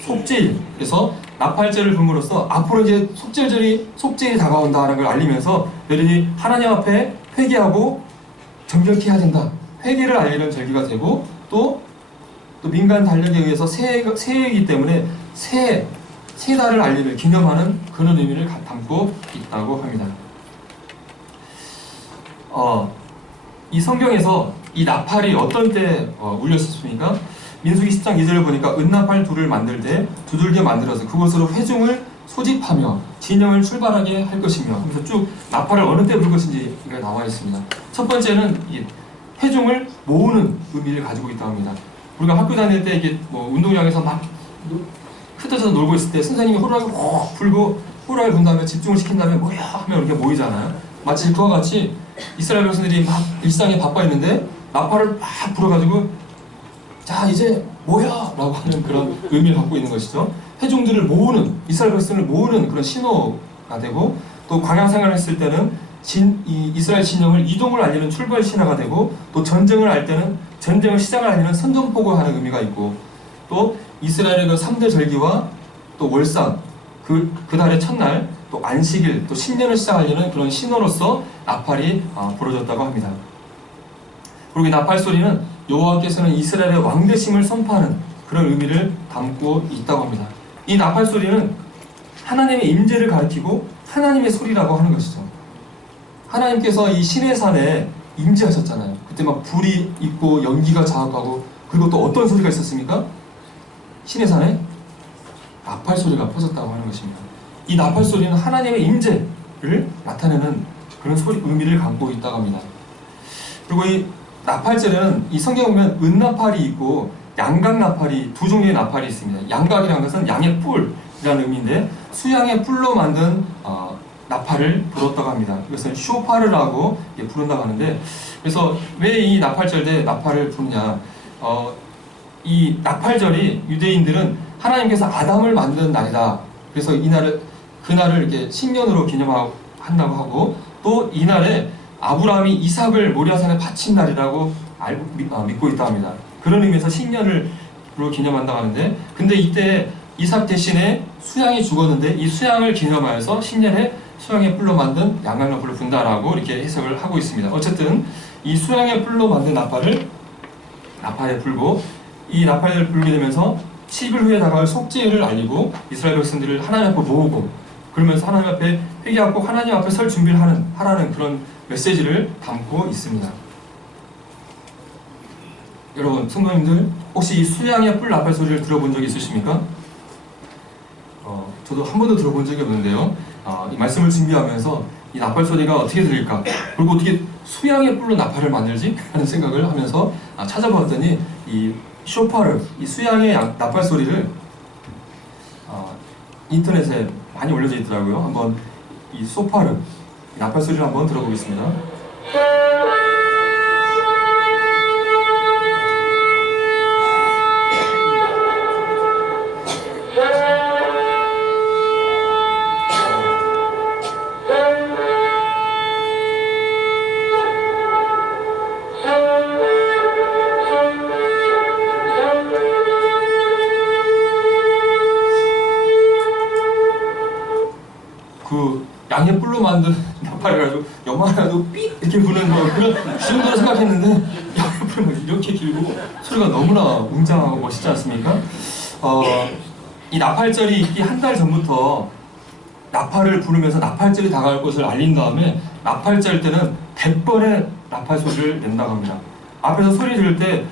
속죄일. 그래서 나팔절을 부름으로써 앞으로 이제 속죄일이 다가온다는 걸 알리면서 너희들이 하나님 앞에 회개하고 정결케 해야 된다. 회개를 알리는 절기가 되고 또 민간 달력에 의해서 새해이기 때문에 새 달을 알리는 기념하는 그런 의미를 담고 있다고 합니다. 이 성경에서 이 나팔이 어떤 때 울렸습니까? 민수기 10장 2절을 보니까 은나팔 둘을 만들 때 두들겨 만들어서 그곳으로 회중을 소집하며 진영을 출발하게 할 것이며 그래서 쭉 나팔을 어느 때 불 것인지 나와 있습니다. 첫 번째는 이 회중을 모으는 의미를 가지고 있다고 합니다. 우리가 학교 다닐 때 이게 운동장에서 막 흩어져서 놀고 있을 때 선생님이 호루라기 확 불고 호루라기를 분 다음에 집중을 시킨 다음에 뭐야 하면 이렇게 모이잖아요. 마치 그와 같이 이스라엘 백성들이 막 일상에 바빠 있는데 나팔을 막 불어가지고 자 이제 뭐야 라고 하는 그런 의미를 갖고 있는 것이죠. 회중들을 모으는, 이스라엘 백성을 모으는 그런 신호가 되고 또 광야 생활을 했을 때는 이 이스라엘 진영을 이동을 알리는 출발 신화가 되고 또 전쟁을 할 때는 전쟁을 시작을 알리는 선전포고를 하는 의미가 있고 또 이스라엘의 그 3대 절기와 또 월상 그 달의 첫날 또 안식일 또 신년을 시작하려는 그런 신호로서 나팔이 부러졌다고 합니다. 그리고 이 나팔 소리는 여호와께서는 이스라엘의 왕되심을 선포하는 그런 의미를 담고 있다고 합니다. 이 나팔 소리는 하나님의 임재를 가리키고 하나님의 소리라고 하는 것이죠. 하나님께서 이 시내산에 임재하셨잖아요. 그때 막 불이 있고 연기가 자욱하고, 그리고 또 어떤 소리가 있었습니까? 시내산에 나팔 소리가 퍼졌다고 하는 것입니다. 이 나팔 소리는 하나님의 임재를 나타내는 그런 의미를 갖고 있다고 합니다. 그리고 이 나팔절에는 이 성경에 보면 은나팔이 있고 양각나팔이, 두 종류의 나팔이 있습니다. 양각이라는 것은 양의 뿔이라는 의미인데, 수양의 뿔로 만든 나팔을 불었다고 합니다. 이것은 쇼파르라고 부른다고 하는데, 그래서 왜 이 나팔절 때 나팔을 부르냐, 이 나팔절이 유대인들은 하나님께서 아담을 만든 날이다. 그래서 그날을 이렇게 신년으로 기념한다고 하고, 또 이날에 아브라함이 이삭을 모리아산에 바친 날이라고 믿고 있다고 합니다. 그런 의미에서 신년으로 기념한다고 하는데, 근데 이때 이삭 대신에 수양이 죽었는데, 이 수양을 기념하여서 신년에 수양의 뿔로 만든 양각나팔을 분다라고 이렇게 해석을 하고 있습니다. 어쨌든 이 수양의 뿔로 만든 나팔에 불고, 이 나팔을 불게 되면서 10일 후에 다가올 속죄를 알리고 이스라엘 백성들을 하나님 앞에 모으고, 그러면서 하나님 앞에 회개하고 하나님 앞에 설 준비를 하라는 그런 메시지를 담고 있습니다. 여러분, 성도님들, 혹시 이 수양의 뿔 나팔 소리를 들어본 적이 있으십니까? 저도 한 번도 들어본 적이 없는데요. 이 말씀을 준비하면서 이 나팔 소리가 어떻게 들릴까? 그리고 어떻게 수양의 뿔로 나팔을 만들지? 하는 생각을 하면서 찾아봤더니 이 쇼파르, 이 수양의 나팔 소리를 인터넷에 많이 올려져 있더라고요. 한번 이 소파르, 나팔 소리를 한번 들어보겠습니다. 그 양의 뿔로 만든 나팔이라도 요만하도 삑 이렇게 부는 그런 정도로 생각했는데, 양의 뿔은 이렇게 길고 소리가 너무나 웅장하고 멋있지 않습니까? 이 나팔절이 있기 한 달 전부터 나팔을 부르면서 나팔절이 다가올 것을 알린 다음에, 나팔절 때는 100번의 나팔 소리를 낸다고 합니다. 앞에서 소리 들을 때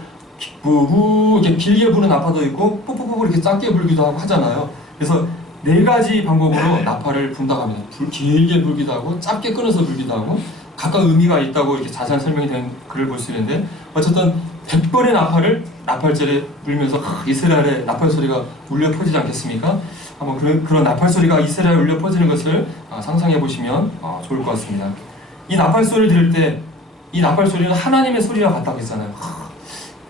부후 이렇게 길게 부는 나팔도 있고 뽀뽀뽀 이렇게 작게 불기도 하고 하잖아요. 그래서 4가지 방법으로 나팔을 분다고 합니다. 길게 불기도 하고, 짧게 끊어서 불기도 하고, 각각 의미가 있다고 이렇게 자세한 설명이 된 글을 볼 수 있는데, 어쨌든 100번의 나팔을 나팔절에 불면서 이스라엘의 나팔 소리가 울려 퍼지지 않겠습니까? 한번 그런 나팔 소리가 이스라엘에 울려 퍼지는 것을 상상해 보시면 좋을 것 같습니다. 이 나팔 소리를 들을 때, 이 나팔 소리는 하나님의 소리와 같다고 했잖아요.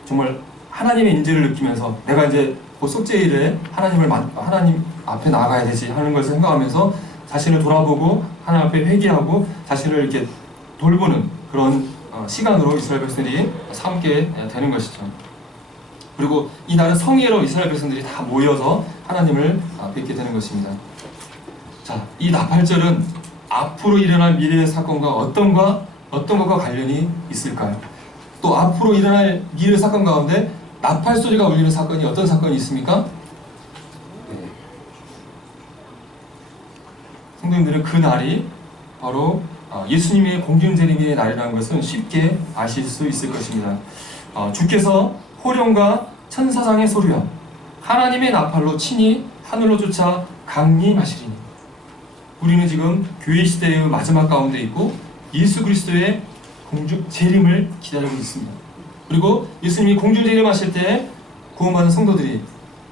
정말 하나님의 인재를 느끼면서, 내가 이제 곧 속죄일에 하나님 앞에 나아가야 되지 하는 것을 생각하면서 자신을 돌아보고 하나님 앞에 회개하고 자신을 이렇게 돌보는 그런 시간으로 이스라엘 백성들이 삼게 되는 것이죠. 그리고 이 날은 성회로 이스라엘 백성들이 다 모여서 하나님을 뵙게 되는 것입니다. 자, 이 나팔절은 앞으로 일어날 미래의 사건과 어떤 것과 관련이 있을까요? 또 앞으로 일어날 미래의 사건 가운데 나팔 소리가 울리는 사건이 어떤 사건이 있습니까? 성도님들은 그 날이 바로 예수님의 공중재림의 날이라는 것은 쉽게 아실 수 있을 것입니다. 주께서 호령과 천사장의 소리와 하나님의 나팔로 친히 하늘로 쫓아 강림하시리니, 우리는 지금 교회 시대의 마지막 가운데 있고 예수 그리스도의 공중재림을 기다리고 있습니다. 그리고 예수님이 공중재림하실 때 구원받은 성도들이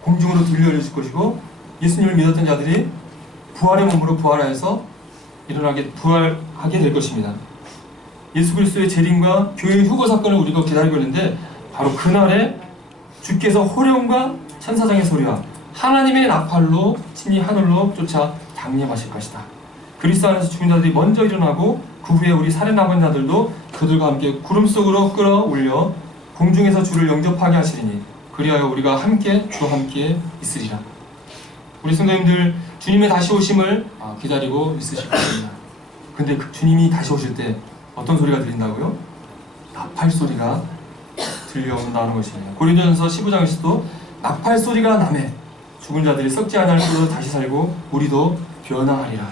공중으로 들려줄 것이고, 예수님을 믿었던 자들이 부활의 몸으로 부활하여서 부활하게 될 것입니다. 예수 그리스도의 재림과 교회의 휴거 사건을 우리가 기다리고 있는데, 바로 그날에 주께서 호령과 천사장의 소리와 하나님의 나팔로 친히 하늘로 쫓아 강림하실 것이다. 그리스도 안에서 죽은 자들이 먼저 일어나고, 그 후에 우리 살아남은 자들도 그들과 함께 구름 속으로 끌어올려 공중에서 주를 영접하게 하시리니, 그리하여 우리가 함께 주와 함께 있으리라. 우리 성도님들, 주님의 다시 오심을 기다리고 있으실 것입니다. 근데 그 주님이 다시 오실 때 어떤 소리가 들린다고요? 나팔 소리가 들려온다는 것입니다. 고린도전서 15장에서도 나팔 소리가 나매 죽은 자들이 썩지 않을 것으로 다시 살고 우리도 변화하리라.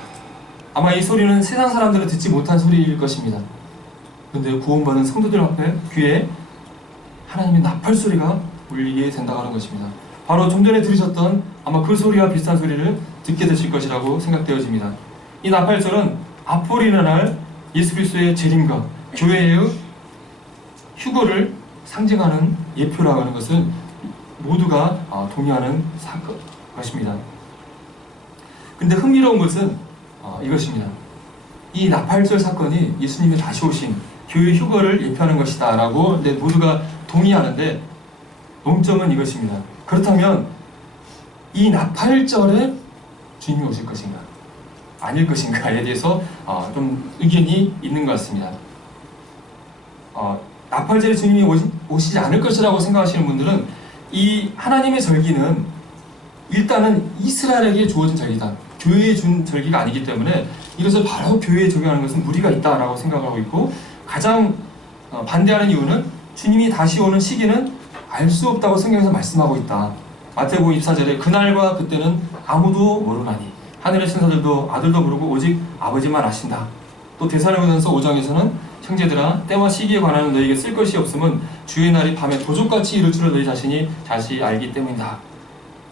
아마 이 소리는 세상 사람들은 듣지 못한 소리일 것입니다. 그런데 구원받은 성도들 앞에 귀에 하나님의 나팔 소리가 울리게 된다고 하는 것입니다. 바로 좀 전에 들으셨던 아마 그 소리와 비슷한 소리를 듣게 되실 것이라고 생각되어집니다. 이 나팔절은 앞으로 일어날 예수 그리스도의 재림과 교회의 휴거를 상징하는 예표라고 하는 것은 모두가 동의하는 것입니다. 근데 흥미로운 것은 이것입니다. 이 나팔절 사건이 예수님이 다시 오신 교회 휴거를 예표하는 것이다 라고 모두가 동의하는데, 논점은 이것입니다. 그렇다면 이 나팔절에 주님이 오실 것인가 아닐 것인가에 대해서 좀 의견이 있는 것 같습니다. 나팔절에 주님이 오시지 않을 것이라고 생각하시는 분들은 이 하나님의 절기는 일단은 이스라엘에게 주어진 절기다, 교회에 준 절기가 아니기 때문에 이것을 바로 교회에 적용하는 것은 무리가 있다라고 생각하고 있고, 가장 반대하는 이유는 주님이 다시 오는 시기는 알 수 없다고 성경에서 말씀하고 있다. 마태복음 24절에 그날과 그때는 아무도 모르나니 하늘의 천사들도 아들도 모르고 오직 아버지만 아신다. 또 데살로니가전서 5장에서는 형제들아 때와 시기에 관하여 너희에게 쓸 것이 없음은 주의 날이 밤에 도적같이 이룰 줄을 너희 자신이 알기 때문이다.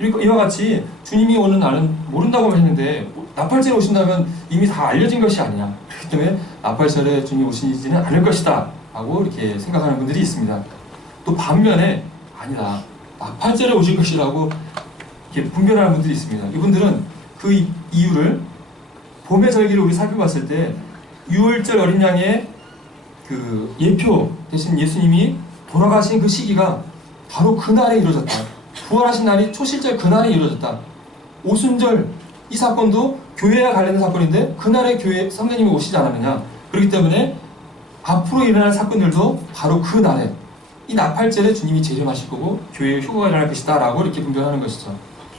이와 같이 주님이 오는 날은 모른다고 했는데 나팔절에 오신다면 이미 다 알려진 것이 아니냐. 그렇기 때문에 나팔절에 주님이 오시지는 않을 것이다 라고 이렇게 생각하는 분들이 있습니다. 또 반면에 아니다, 나팔절에 오실 것이라고 이렇게 분별하는 분들이 있습니다. 이분들은 그 이유를 봄의 절기를 우리 살펴봤을 때 유월절 어린 양의 그 예표 대신 예수님이 돌아가신 그 시기가 바로 그날에 이루어졌다. 부활하신 날이 초실절 그날에 이루어졌다. 오순절 이 사건도 교회와 관련된 사건인데 그날에 교회 성령님이 오시지 않았느냐. 그렇기 때문에 앞으로 일어날 사건들도 바로 그 날에 이 나팔절에 주님이 재림하실 거고 교회의 휴거가 일어날 것이다 라고 이렇게 분별하는 것이죠.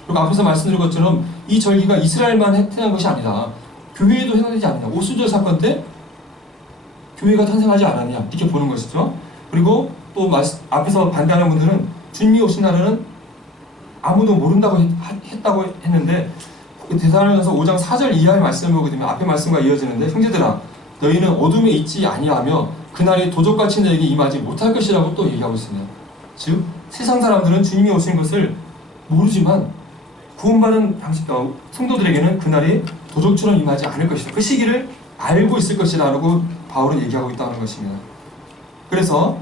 그리고 앞에서 말씀드린 것처럼 이 절기가 이스라엘만 태어난 것이 아니라 교회에도 해당되지 않느냐. 오순절 사건 때 교회가 탄생하지 않았냐 이렇게 보는 것이죠. 그리고 또 앞에서 반대하는 분들은 주님이 오신 날에는 아무도 모른다고 했다고 했는데 데살로니가전서 5장 4절 이하의 말씀을 보게 되면 앞의 말씀과 이어지는데, 형제들아 너희는 어둠에 있지 아니하며 그날이 도적같이 너에게 임하지 못할 것이라고 또 얘기하고 있습니다. 즉 세상 사람들은 주님이 오신 것을 모르지만 구원받은 성도들에게는 그날이 도적처럼 임하지 않을 것이다. 그 시기를 알고 있을 것이라고 바울은 얘기하고 있다는 것입니다. 그래서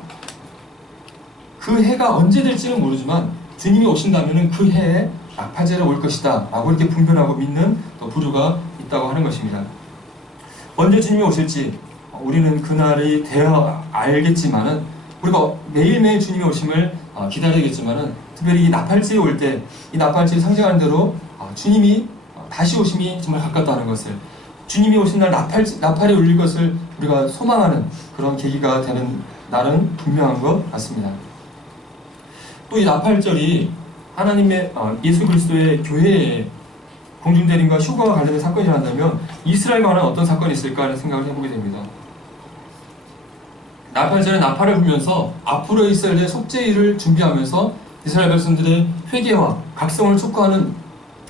그 해가 언제 될지는 모르지만 주님이 오신다면 그 해에 나팔절에 올 것이다 라고 이렇게 분별하고 믿는 또 부류가 있다고 하는 것입니다. 언제 주님이 오실지 우리는 그날이 되어 알겠지만은, 우리가 매일매일 주님이 오심을 기다리겠지만은, 특별히 이 나팔절이 올 때 이 나팔절이 상징하는 대로 주님이 다시 오심이 정말 가깝다는 것을, 주님이 오신 날 나팔이 울릴 것을 우리가 소망하는 그런 계기가 되는 날은 분명한 것 같습니다. 또 이 나팔절이 하나님의 예수 그리스도의 교회에 공중대림과 휴거와 관련된 사건이란다면 이스라엘과 관한 어떤 사건이 있을까 하는 생각을 해보게 됩니다. 나팔절에 나팔을 불면서 앞으로 이스라엘의 속죄일을 준비하면서 이스라엘 백성들의 회개와 각성을 촉구하는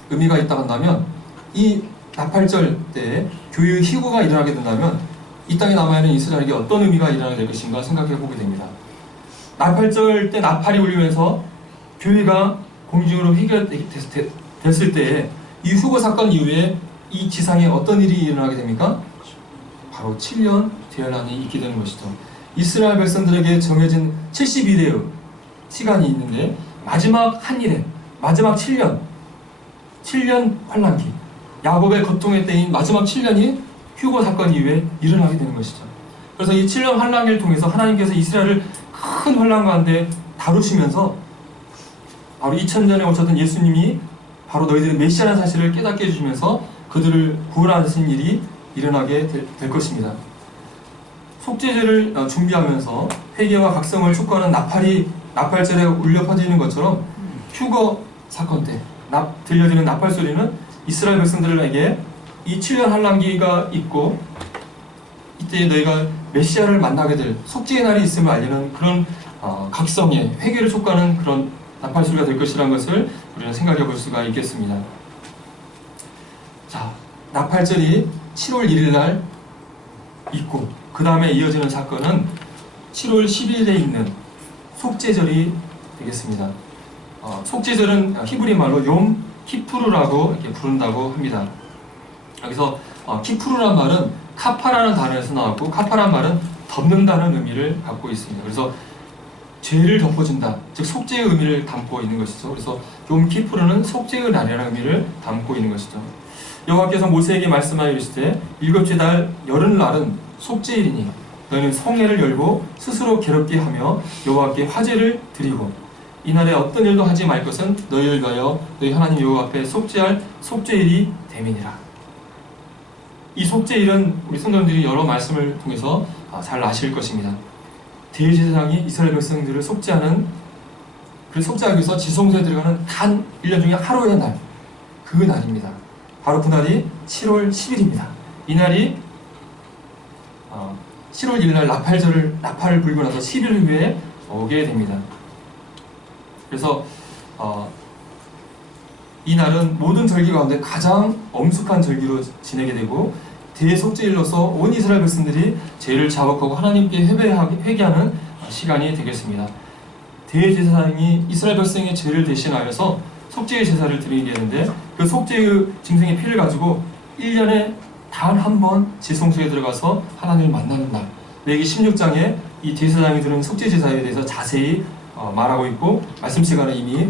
의미가 있다고 한다면, 이 나팔절 때 교회의 희고가 일어나게 된다면 이 땅에 남아있는 이스라엘에게 어떤 의미가 일어나게 될 것인가 생각해 보게 됩니다. 나팔절 때 나팔이 울리면서 교회가 공중으로 회개됐을 때에 이 휴거 사건 이후에 이 지상에 어떤 일이 일어나게 됩니까? 바로 7년 대열난이 있게 되는 것이죠. 이스라엘 백성들에게 정해진 70일의 시간이 있는데 마지막 한 일에 마지막 7년 환란기, 야곱의 고통의 때인 마지막 7년이 휴거 사건 이후에 일어나게 되는 것이죠. 그래서 이 7년 환란기를 통해서 하나님께서 이스라엘을 큰 환란 가운데 다루시면서 바로 2000년에 오셨던 예수님이 바로 너희들의 메시아라는 사실을 깨닫게 해주시면서 그들을 구원하신 일이 일어나게 될 것입니다. 속죄제를 준비하면서 회개와 각성을 촉구하는 나팔절에 울려 퍼지는 것처럼 휴거 사건 때 들려지는 나팔 소리는 이스라엘 백성들에게 이 7년 환란기가 있고 이때 너희가 메시아를 만나게 될 속죄의 날이 있음을 알리는 그런 각성의 회개를 촉구하는 그런 나팔 소리가 될 것이라는 것을 우리는 생각해 볼 수가 있겠습니다. 자, 나팔절이 7월 1일 날 있고, 그 다음에 이어지는 사건은 7월 10일에 있는 속죄절이 되겠습니다. 속죄절은 히브리 말로 욤 키푸르라고 이렇게 부른다고 합니다. 여기서 키푸르란 말은 카파라는 단어에서 나왔고, 카파란 말은 덮는다는 의미를 갖고 있습니다. 그래서 죄를 덮어준다, 즉 속죄의 의미를 담고 있는 것이죠. 그래서 욤 키푸르는 속죄의 날이라는 의미를 담고 있는 것이죠. 여호와께서 모세에게 말씀하여 이르시되 일곱째 달 열흘날은 속죄일이니 너희는 성회를 열고 스스로 괴롭게 하며 여호와께 화제를 드리고 이날에 어떤 일도 하지 말 것은 너희를 위하여 너희 하나님 여호와 앞에 속죄할 속죄일이 됨이니라. 이 속죄일은 우리 성도님들이 여러 말씀을 통해서 잘 아실 것입니다. 대제사장이 이스라엘 백성들을 속죄하는, 그 속죄하기 위해서 지성소에 들어가는 단 1년 중에 하루의 날, 그 날입니다. 바로 그날이 7월 10일입니다. 이날이 7월 1일 날 나팔을 불고 나서 10일 후에 오게 됩니다. 그래서 이 날은 모든 절기 가운데 가장 엄숙한 절기로 지내게 되고, 대속죄일로서 온 이스라엘 백성들이 죄를 자복하고 하나님께 회개하는 시간이 되겠습니다. 대제사장이 이스라엘 백성의 죄를 대신하여서 속죄의 제사를 드리게 되는데, 그 속죄의 짐승의 피를 가지고 1년에 단 한 번 지성소에 들어가서 하나님을 만나는 날, 레위기 16장에 이 대제사장이 드리는 속죄 제사에 대해서 자세히 말하고 있고, 말씀 시간에 이미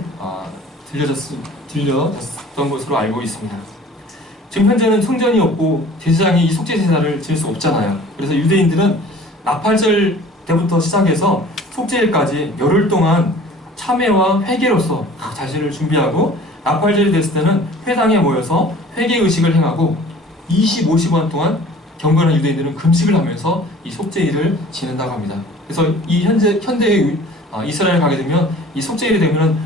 들려졌던 것으로 알고 있습니다. 지금 현재는 성전이 없고 제사장이 이 속죄 제사를 지을 수 없잖아요. 그래서 유대인들은 나팔절 때부터 시작해서 속죄일까지 열흘 동안 참회와 회개로서 자신을 준비하고, 나팔절이 됐을 때는 회당에 모여서 회개 의식을 행하고 25시간 동안 경건한 유대인들은 금식을 하면서 이 속죄일을 지낸다고 합니다. 그래서 이 현대의 이스라엘 가게 되면 이 속죄일이 되면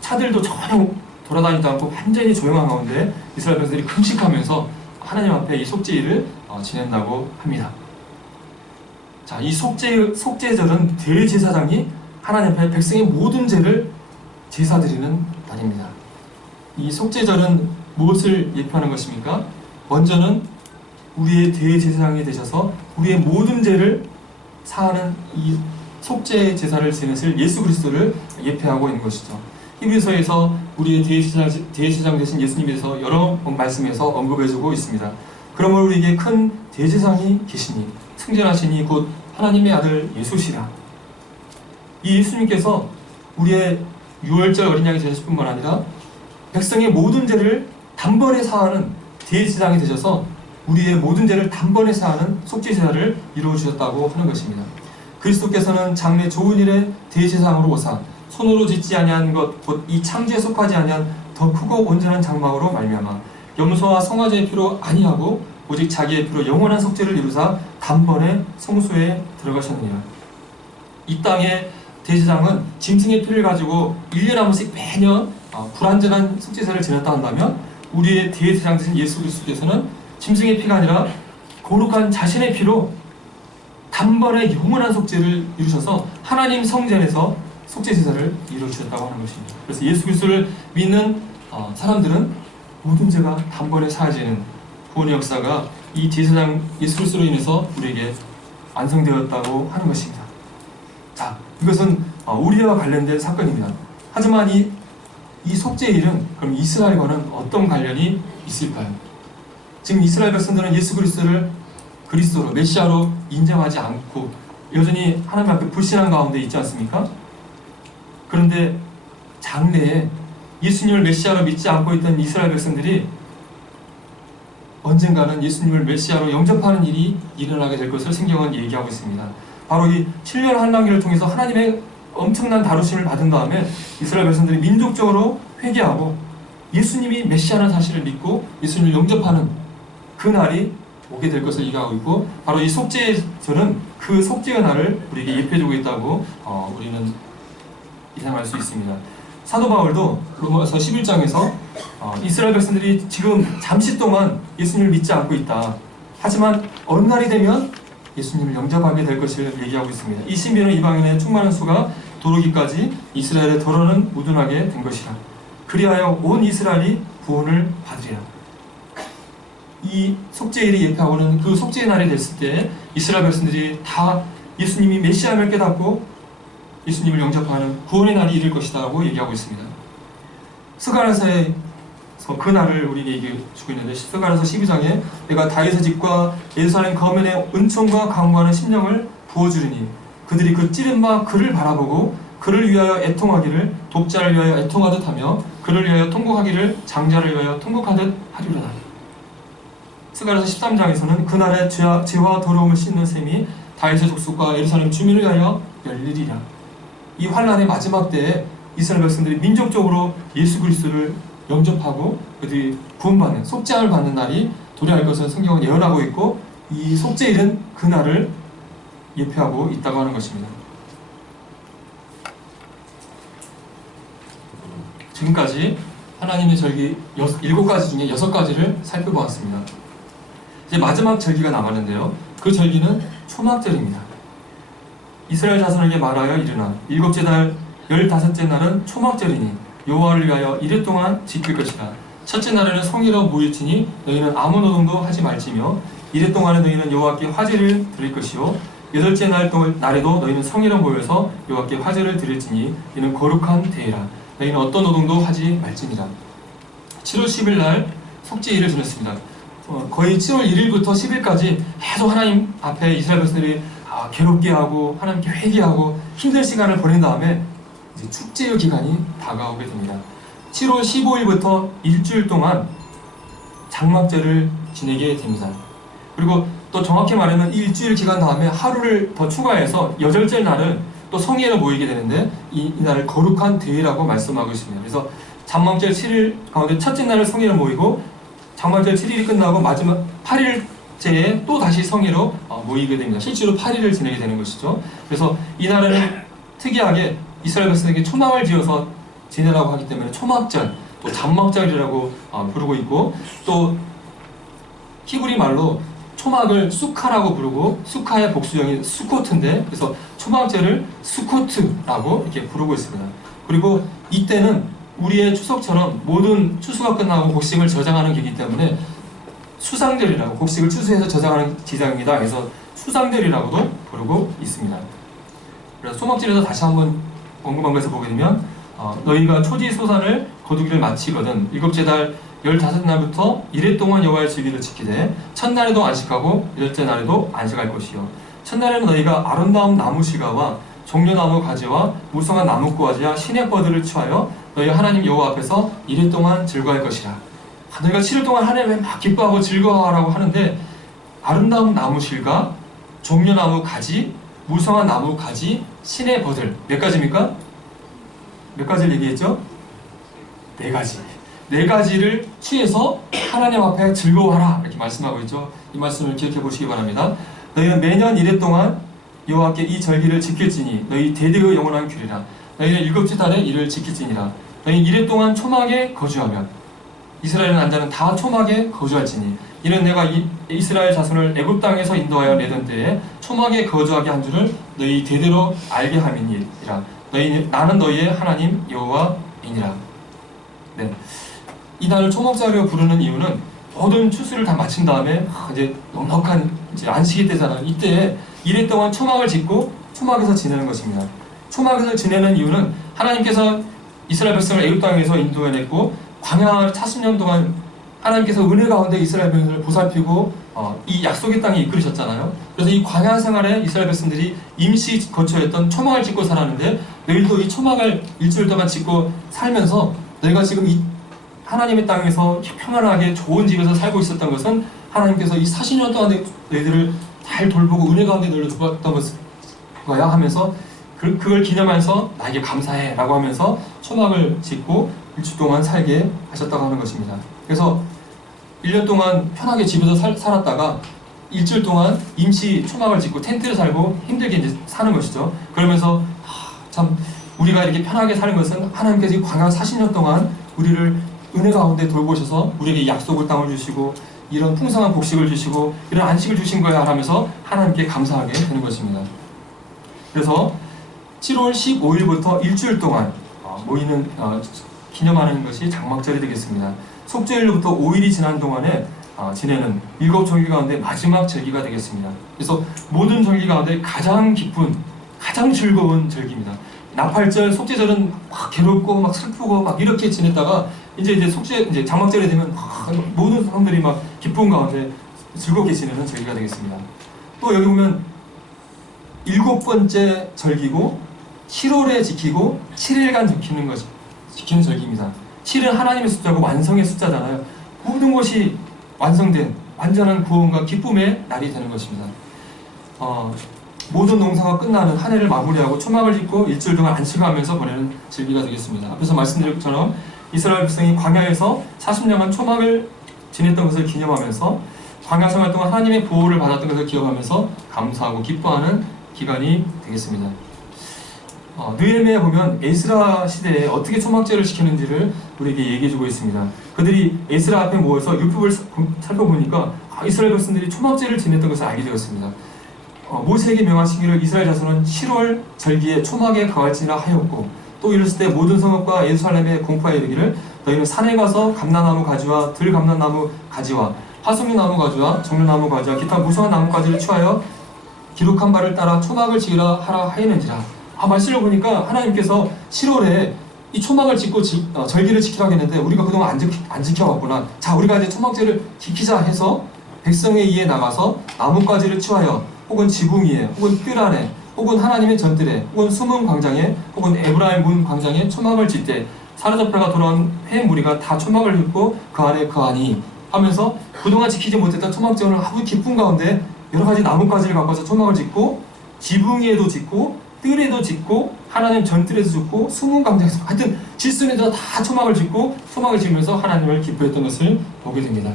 차들도 전혀 돌아다니지 않고 완전히 조용한 가운데 이스라엘 백성들이 금식하면서 하나님 앞에 이 속죄일을 지낸다고 합니다. 자, 이 속죄절은 대제사장이 하나님 앞에 백성의 모든 죄를 제사드리는 날입니다. 이 속죄절은 무엇을 예표하는 것입니까? 먼저는 우리의 대제사장이 되셔서 우리의 모든 죄를 사하는 이 속죄 제사를 지내실 예수 그리스도를 예표하고 있는 것이죠. 히브리서에서 우리의 대제사장 되신 예수님에 대해서 여러 말씀에서 언급해주고 있습니다. 그러므로 우리에게 큰 대제사장이 계시니 승전하시니 곧 하나님의 아들 예수시라. 이 예수님께서 우리의 유월절 어린 양이 되실 뿐만 아니라 백성의 모든 죄를 단번에 사하는 대제사장이 되셔서 우리의 모든 죄를 단번에 사하는 속죄제사를 이루어주셨다고 하는 것입니다. 그리스도께서는 장래 좋은 일에 대제사장으로 오사 손으로 짓지 아니한 것 곧 이 창조에 속하지 아니한 더 크고 온전한 장막으로 말미암아 염소와 송아지의 피로 아니하고 오직 자기의 피로 영원한 속죄를 이루사 단번에 성소에 들어가셨느니라. 이 땅의 대제사장은 짐승의 피를 가지고 1년에 한 번씩 매년 불완전한 속죄제사를 지냈다 한다면, 우리의 대제사장 되신 예수 그리스도께서는 짐승의 피가 아니라 거룩한 자신의 피로 단번에 영원한 속죄를 이루셔서 하나님 성전에서 속죄 제사를 이루어주셨다고 하는 것입니다. 그래서 예수 그리스도를 믿는 사람들은 모든 죄가 단번에 사해지는 구원의 역사가 이 제사장 예수 그리스도로 인해서 우리에게 완성되었다고 하는 것입니다. 자, 이것은 우리와 관련된 사건입니다. 하지만 이 속죄일은 그럼 이스라엘과는 어떤 관련이 있을까요? 지금 이스라엘 백성들은 예수 그리스도를 그리스도로 메시아로 인정하지 않고 여전히 하나님 앞에 불신한 가운데 있지 않습니까? 그런데 장래에 예수님을 메시아로 믿지 않고 있던 이스라엘 백성들이 언젠가는 예수님을 메시아로 영접하는 일이 일어나게 될 것을 성경은 얘기하고 있습니다. 바로 이 7년 환란기를 통해서 하나님의 엄청난 다루심을 받은 다음에 이스라엘 백성들이 민족적으로 회개하고 예수님이 메시아라는 사실을 믿고 예수님을 영접하는 그 날이 오게 될 것을 얘기하고 있고, 바로 이 속죄절은 그 속죄의 날을 우리에게 예표해주고 있다고 우리는 예상할 수 있습니다. 사도 바울도 로마서 11장에서 이스라엘 백성들이 지금 잠시 동안 예수님을 믿지 않고 있다. 하지만 어느 날이 되면 예수님을 영접하게 될 것을 얘기하고 있습니다. 이 신비는 이방인의 충만한 수가 도르기까지 이스라엘의 더러는 무둔하게 된 것이라. 그리하여 온 이스라엘이 구원을 받으리라. 이 속죄일을 예표하고는 그 속죄의 날이 됐을 때 이스라엘 백성들이 다 예수님이 메시아임을 깨닫고 예수님을 영접하는 구원의 날이 이를 것이다라고 얘기하고 있습니다. 스가랴서의 그 날을 우리에게 얘기해주고 있는데, 스가랴서 12장에 내가 다윗의 집과 예루살렘 거면에 은총과 강구하는 심령을 부어주리니 그들이 그 찌른 바 그를 바라보고 그를 위하여 애통하기를 독자를 위하여 애통하듯 하며 그를 위하여 통곡하기를 장자를 위하여 통곡하듯 하리로다. 스가랴서 13장에서는 그날의 죄와 더러움을 씻는 셈이 다윗의 족속과 예루살렘 주민을 위하여 열리리라. 이 환란의 마지막 때에 이스라엘 백성들이 민족적으로 예수 그리스도를 영접하고 그들이 구원받는, 속죄함을 받는 날이 도래할 것을 성경은 예언하고 있고, 이 속죄일은 그 날을 예표하고 있다고 하는 것입니다. 지금까지 하나님의 절기 7가지 중에 6가지를 살펴보았습니다. 이제 마지막 절기가 남았는데요, 그 절기는 초막절입니다. 이스라엘 자손에게 말하여 이르나 일곱째 달 15째 날은 초막절이니 여호와를 위하여 이레 동안 지킬 것이다. 첫째 날에는 성의로 모일지니 너희는 아무 노동도 하지 말지며 이레 동안에 너희는 여호와께 화제를 드릴 것이요 여덟째 날에도 너희는 성의로 모여서 여호와께 화제를 드릴지니 이는 거룩한 대회라. 너희는 어떤 노동도 하지 말지니라. 7월 10일 날 속죄일을 지냈습니다. 거의 7월 1일부터 10일까지 계속 하나님 앞에 이스라엘 백성들이 괴롭게 하고 하나님께 회개하고 힘든 시간을 보낸 다음에 이제 축제의 기간이 다가오게 됩니다. 7월 15일부터 일주일 동안 장막절을 지내게 됩니다. 그리고 또 정확히 말하면 이 일주일 기간 다음에 하루를 더 추가해서 여덟째 날은 또 성회로 모이게 되는데 이 날을 거룩한 대회라고 말씀하고 있습니다. 그래서 장막절 7일 가운데 첫째 날을 성회로 모이고 장막절 7일이 끝나고 마지막 8일째에 또 다시 성회로 모이게 됩니다. 실제로 8일을 지내게 되는 것이죠. 그래서 이 날에는 특이하게 이스라엘 백성에게 초막을 지어서 지내라고 하기 때문에 초막절, 또 장막절이라고 부르고 있고, 또 히브리 말로 초막을 수카라고 부르고 수카의 복수형이 수코트인데, 그래서 초막절을 수코트라고 이렇게 부르고 있습니다. 그리고 이때는 우리의 추석처럼 모든 추수가 끝나고 곡식을 저장하는 기기 때문에 수상절이라고, 곡식을 추수해서 저장하는 기장입니다. 그래서 수상절이라고도 부르고 있습니다. 그래서 초막절에서 다시 한번 궁금한 것을 보게 되면 너희가 초지소산을 거두기를 마치거든 일곱째 달 15날부터 이레 동안 여호와의 절기를 지키되 첫날에도 안식하고 여덟째 날에도 안식할 것이요 첫날에는 너희가 아름다운 나무실과와 종려나무 가지와 무성한 나무꾸아지와 시냇버들을 취하여 너희 하나님 여호와 앞에서 이레 동안 즐거워할 것이라. 너희가 7일 동안 하나님을 막 기뻐하고 즐거워하라고 하는데, 아름다운 나무실과 종려나무 가지, 무성한 나무 가지, 신의 버들, 몇 가지입니까? 몇 가지를 얘기했죠? 4가지. 4가지를 취해서 하나님 앞에 즐거워하라 이렇게 말씀하고 있죠. 이 말씀을 기억해 보시기 바랍니다. 너희는 매년 이레 동안 여호와께 이 절기를 지킬지니 너희 대대의 영원한 규례라. 너희는 7째 달에 이를 지킬지니라. 너희 이레 동안 초막에 거주하면 이스라엘 남자는 다 초막에 거주할지니 이는 내가 이스라엘 자손을 애굽 땅에서 인도하여 내던 때에 초막에 거주하게 한 줄을 너희 대대로 알게 함이니라. 나는 너희의 하나님 여호와이니라. 네, 이 날을 초막절이라고 부르는 이유는 모든 추수를 다 마친 다음에 이제 넉넉한 이제 안식일 때잖아요. 이때 이래 동안 초막을 짓고 초막에서 지내는 것입니다. 초막에서 지내는 이유는 하나님께서 이스라엘 백성을 애굽 땅에서 인도해냈고 광야 40년 동안 하나님께서 은혜 가운데 이스라엘 백성을 보살피고 이 약속의 땅에 이끌으셨잖아요. 그래서 이 광야 생활에 이스라엘 백성들이 임시 거처했던 초막을 짓고 살았는데, 너희도 이 초막을 일주일 동안 짓고 살면서 너희가 지금 이 하나님의 땅에서 평안하게 좋은 집에서 살고 있었던 것은 하나님께서 이 40년 동안 너희들을 잘 돌보고 은혜 가운데 너희를 돕았던 거야 하면서 그걸 기념하면서 나에게 감사해 라고 하면서 초막을 짓고 일주일 동안 살게 하셨다고 하는 것입니다. 그래서 1년 동안 편하게 집에서 살았다가 일주일 동안 임시 초막을 짓고 텐트를 살고 힘들게 이제 사는 것이죠. 그러면서 참 우리가 이렇게 편하게 사는 것은 하나님께서 이 광야 40년 동안 우리를 은혜 가운데 돌보셔서 우리에게 약속의 땅을 주시고 이런 풍성한 곡식을 주시고 이런 안식을 주신 거야 하면서 하나님께 감사하게 되는 것입니다. 그래서 7월 15일부터 일주일 동안 기념하는 것이 장막절이 되겠습니다. 속죄일로부터 5일이 지난 동안에 지내는 7절기 가운데 마지막 절기가 되겠습니다. 그래서 모든 절기 가운데 가장 기쁜, 가장 즐거운 절기입니다. 나팔절, 속죄절은 막 괴롭고 막 슬프고 막 이렇게 지냈다가 이제 장막절이 되면 모든 사람들이 막 기쁨 가운데 즐겁게 지내는 절기가 되겠습니다. 또 여기 보면 7번째 절기고 7월에 지키고 7일간 지키는 절기입니다. 7은 하나님의 숫자고 완성의 숫자잖아요. 모든 것이 완성된 완전한 구원과 기쁨의 날이 되는 것입니다. 모든 농사가 끝나는 한 해를 마무리하고 초막을 짓고 일주일 동안 안식하면서 보내는 절기가 되겠습니다. 앞에서 말씀드린 것처럼 이스라엘 백성이 광야에서 40년간 초막을 지냈던 것을 기념하면서 광야 생활 동안 하나님의 보호를 받았던 것을 기억하면서 감사하고 기뻐하는 기간이 되겠습니다. 느헤미야에 보면 에스라 시대에 어떻게 초막제를 지키는지를 우리에게 얘기해주고 있습니다. 그들이 에스라 앞에 모여서 율법을 살펴보니까 이스라엘 백성들이 초막제를 지냈던 것을 알게 되었습니다. 모세에게 명하시기를 이스라엘 자손은 7월 절기에 초막에 가갈지라 하였고, 또 이르실 때 모든 성읍과 예루살렘에 공포하여 이르기를 너희는 산에 가서 감람나무 가지와 들감람나무 가지와 화석류나무 가지와 정류나무 가지와 기타 무성한 나무가지를 취하여 기록한 바를 따라 초막을 지으라 하라 하였는지라. 말씀을 보니까 하나님께서 7월에 이 초막을 짓고 절기를 지키라고 했는데 우리가 그동안 안 지켜왔구나. 자, 우리가 이제 초막제를 지키자 해서 백성에 의해 나가서 나뭇가지를 취하여 혹은 지붕 위에 혹은 뜰 안에 혹은 하나님의 전뜰에 혹은 숨은 광장에 혹은 에브라임 문 광장에 초막을 짓 때 사로잡혀가 돌아온 회 무리가 다 초막을 짚고 그 안에 그 안이 하면서 그동안 지키지 못했던 초막제를 아주 기쁨 가운데 여러 가지 나뭇가지를 갖고 와서 초막을 짓고 지붕 위에도 짓고 뜰에도 짓고 하나님 전뜰에도 짓고 숨은 광장에서 하여튼 짓순에도 다 초막을 짓고 초막을 지으면서 하나님을 기뻐했던 것을 보게 됩니다.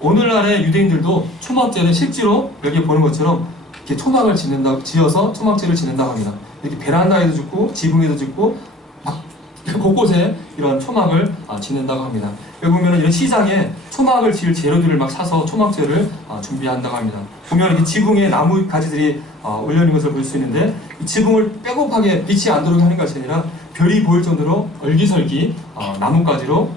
오늘날의 유대인들도 초막제를 실제로 여기 보는 것처럼 이렇게 초막을 지어서 초막제를 지낸다고 합니다. 이렇게 베란다에도 짓고 지붕에도 짓고 막 곳곳에 이런 초막을 지낸다고 합니다. 여기 보면 이런 시장에 초막을 지을 재료들을 막 사서 초막제를 준비한다고 합니다. 보면 이렇게 지붕에 나무 가지들이 올려있는 것을 볼 수 있는데 이 지붕을 빼곡하게 빛이 안 들어오게 하는 것이 아니라 별이 보일 정도로 얼기설기 나뭇가지로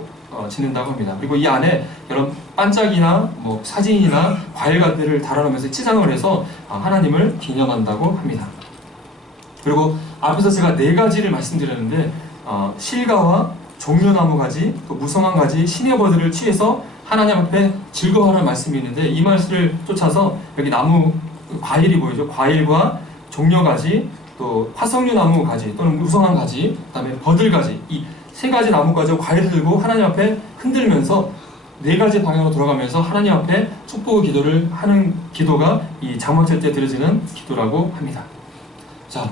지낸다고 합니다. 그리고 이 안에 이런 반짝이나 사진이나 과일 같은 데를 달아놓으면서 치장을 해서 하나님을 기념한다고 합니다. 그리고 앞에서 제가 4가지를 말씀드렸는데 실과와 종려나무 가지, 또 무성한 가지, 신의 버들을 취해서 하나님 앞에 즐거워하는 말씀이 있는데 이 말씀을 쫓아서 여기 나무 과일이 보이죠. 과일과 종려가지, 또 화석류나무 가지 또는 무성한 가지, 그 다음에 버들가지, 이 3가지 나무가지와 과일을 들고 하나님 앞에 흔들면서 4가지 방향으로 돌아가면서 하나님 앞에 축복의 기도를 하는 기도가 이 장막절 때 드려지는 기도라고 합니다. 자,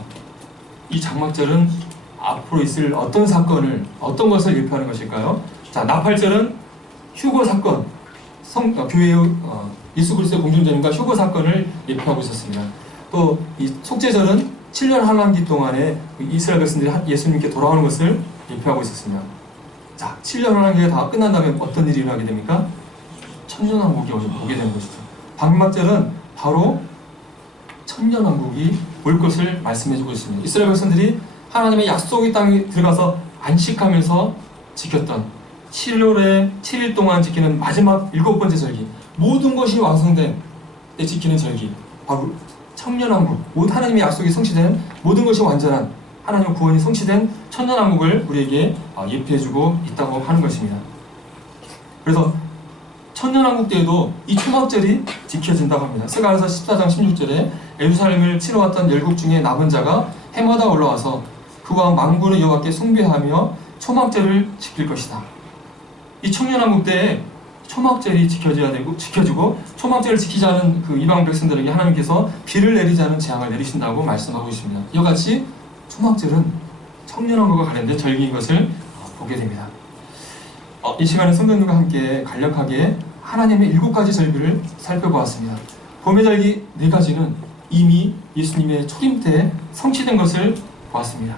이 장막절은 앞으로 있을 어떤 사건을, 어떤 것을 예표하는 것일까요? 자, 나팔절은 휴거 사건, 교회의 예수 그리스도의 공중전인과 휴거 사건을 예표하고 있었습니다. 또 이 속죄절은 7년 환란기 동안에 이스라엘 백성들이 예수님께 돌아오는 것을 예표하고 있었습니다. 자, 7년 환란기가 다 끝난 다음에 어떤 일이 일어나게 됩니까? 천년왕국이 오게 되는 것이죠. 방막절은 바로 천년왕국이 올 것을 말씀해주고 있습니다. 이스라엘 백성들이 하나님의 약속의 땅에 들어가서 안식하면서 지켰던 7월에 7일 동안 지키는 마지막 7번째 절기, 모든 것이 완성된 때 지키는 절기, 바로 천년왕국, 하나님의 약속이 성취된 모든 것이 완전한 하나님의 구원이 성취된 천년왕국을 우리에게 예표해주고 있다고 하는 것입니다. 그래서 천년왕국 때에도 이 초막절이 지켜진다고 합니다. 스가랴서 14장 16절에 예루살렘을 치러 왔던 열국 중에 남은 자가 해마다 올라와서 그와 만군의 여호와께 숭배하며 초막절을 지킬 것이다. 이 천년왕국 때에 초막절이 지켜지고 초막절을 지키지 않은 그 이방 백성들에게 하나님께서 비를 내리지 않은 재앙을 내리신다고 말씀하고 있습니다. 이와 같이 초막절은 천년왕국과 관련된 절기인 것을 보게 됩니다. 이 시간에 성도님과 함께 간략하게 하나님의 7가지 절기를 살펴보았습니다. 봄의 절기 4가지는 이미 예수님의 초림 때 성취된 것을 보았습니다.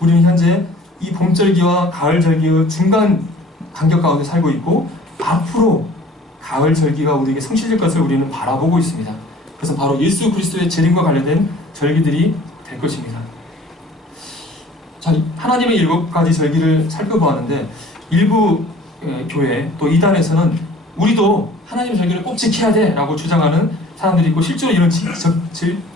우리는 현재 이 봄절기와 가을절기의 중간 간격 가운데 살고 있고 앞으로 가을절기가 우리에게 성취될 것을 우리는 바라보고 있습니다. 그래서 바로 예수 그리스도의 재림과 관련된 절기들이 될 것입니다. 자, 하나님의 7가지 절기를 살펴보았는데 일부 교회 또 이단에서는 우리도 하나님의 절기를 꼭 지켜야 돼 라고 주장하는 사람들이 있고, 실제로 이런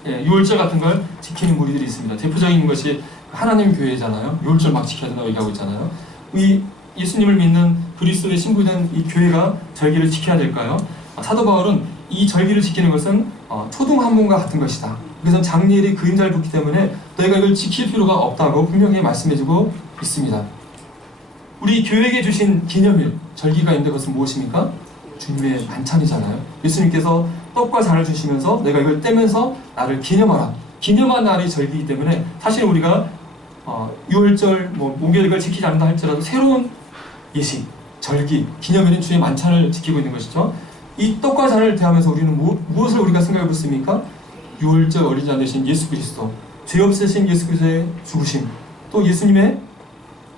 유월절 같은 걸 지키는 무리들이 있습니다. 대표적인 것이 하나님 교회잖아요. 유월절 막 지켜야 된다고 얘기하고 있잖아요. 이 예수님을 믿는 그리스도의 신부된 이 교회가 절기를 지켜야 될까요? 사도 바울은 이 절기를 지키는 것은 초등 한문과 같은 것이다. 그래서 장례일이 그림자를 붙기 때문에 너희가 이걸 지킬 필요가 없다고 분명히 말씀해주고 있습니다. 우리 교회에게 주신 기념일, 절기가 있는데 그것은 무엇입니까? 주님의 만찬이잖아요. 예수님께서 떡과 잔을 주시면서 내가 이걸 떼면서 나를 기념하라. 기념한 날이 절기이기 때문에 사실 우리가 유월절, 목요일을 지키지 않는다 할지라도 새로운 예식, 절기, 기념일인 주의 만찬을 지키고 있는 것이죠. 이 떡과 잔을 대하면서 우리는 무엇을 우리가 생각해 보십니까? 유월절 어린 자 되신 예수 그리스도, 죄 없으신 예수 그리스도의 죽으심, 또 예수님의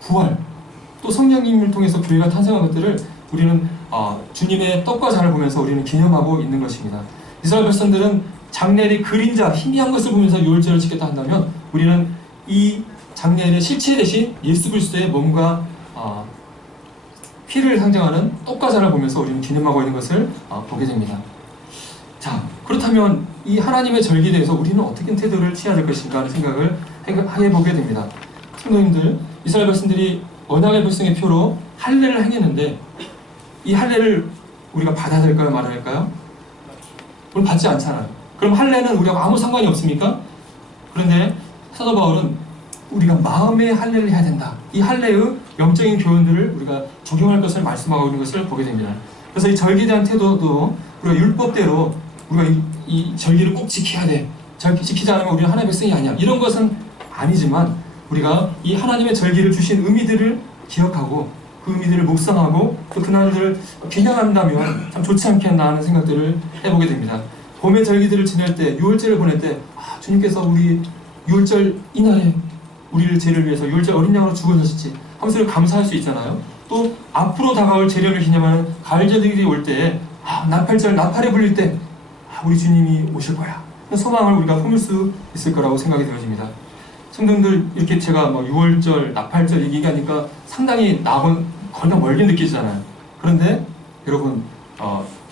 부활, 또 성령님을 통해서 교회가 탄생한 것들을 우리는 주님의 떡과 잔을 보면서 우리는 기념하고 있는 것입니다. 이스라엘 백성들은 장례일의 그림자, 희미한 것을 보면서 유월절을 지켰다 한다면 우리는 이 장례일의 실체 대신 예수 그리스도의 몸과 피를 상징하는 떡과 잔을 보면서 우리는 기념하고 있는 것을 보게 됩니다. 자, 그렇다면 이 하나님의 절기에 대해서 우리는 어떻게 태도를 취해야 될 것인가 하는 생각을 해보게 됩니다. 성도님들, 이스라엘 백성들이 언약의 백성의 표로 할례를 행했는데 이 할례를 우리가 받아야 될까요? 말아야 될까요? 우리는 받지 않잖아요. 그럼 할례는 우리가 아무 상관이 없습니까? 그런데 사도 바울은 우리가 마음의 할례를 해야 된다. 이 할례의 영적인 교훈들을 우리가 적용할 것을 말씀하고 있는 것을 보게 됩니다. 그래서 이 절기에 대한 태도도 우리가 율법대로 우리가 이 절기를 꼭 지켜야 돼. 지키지 않으면 우리는 하나님의 백성이 아니야. 이런 것은 아니지만 우리가 이 하나님의 절기를 주신 의미들을 기억하고 그 의미들을 묵상하고 또 그날들을 기념한다면 참 좋지 않겠나 하는 생각들을 해보게 됩니다. 봄의 절기들을 지낼 때, 유월절을 보낼 때 주님께서 우리 유월절 이날에 우리를 죄를 위해서 유월절 어린 양으로 죽으셨지 하면서 감사할 수 있잖아요. 또 앞으로 다가올 재련을 기념하는 가을절들이 올 때에 나팔절, 나팔에 불릴 때 우리 주님이 오실 거야. 소망을 우리가 품을 수 있을 거라고 생각이 되어집니다. 성도님들, 이렇게 제가 유월절, 나팔절 얘기하니까 상당히 나하고는 거리가 멀게 느끼잖아요. 그런데 여러분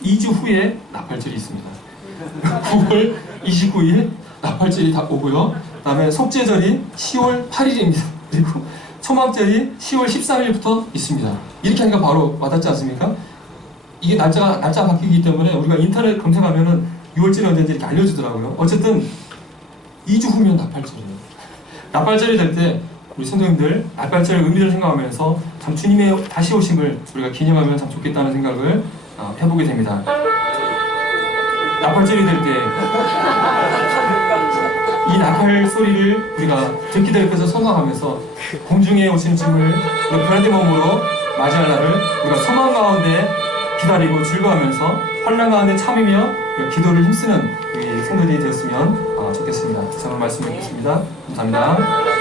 2주 후에 나팔절이 있습니다. 9월 29일 나팔절이 다 오고요. 그 다음에 속죄절이 10월 8일입니다. 그리고 초막절이 10월 13일부터 있습니다. 이렇게 하니까 바로 와닿지 않습니까? 이게 날짜가 바뀌기 때문에 우리가 인터넷 검색하면은 6월절이 언제인지 이렇게 알려주더라고요. 어쨌든 2주 후면 나팔절이에요. 나팔절이 될 때 우리 성도님들 나팔절의 의미를 생각하면서 참 주님의 다시 오심을 우리가 기념하면 참 좋겠다는 생각을 해보게 됩니다. 나팔절이 될 때 이 나팔 소리를 우리가 듣게 될 것을 소망하면서 공중에 오신 주님을 변화된 몸으로 맞이할 날을 우리가 소망 가운데 기다리고 즐거워하면서 환난 가운데 참으며 기도를 힘쓰는 우리 성도들이 되었으면 좋겠습니다. 이상을 말씀드리겠습니다. 감사합니다.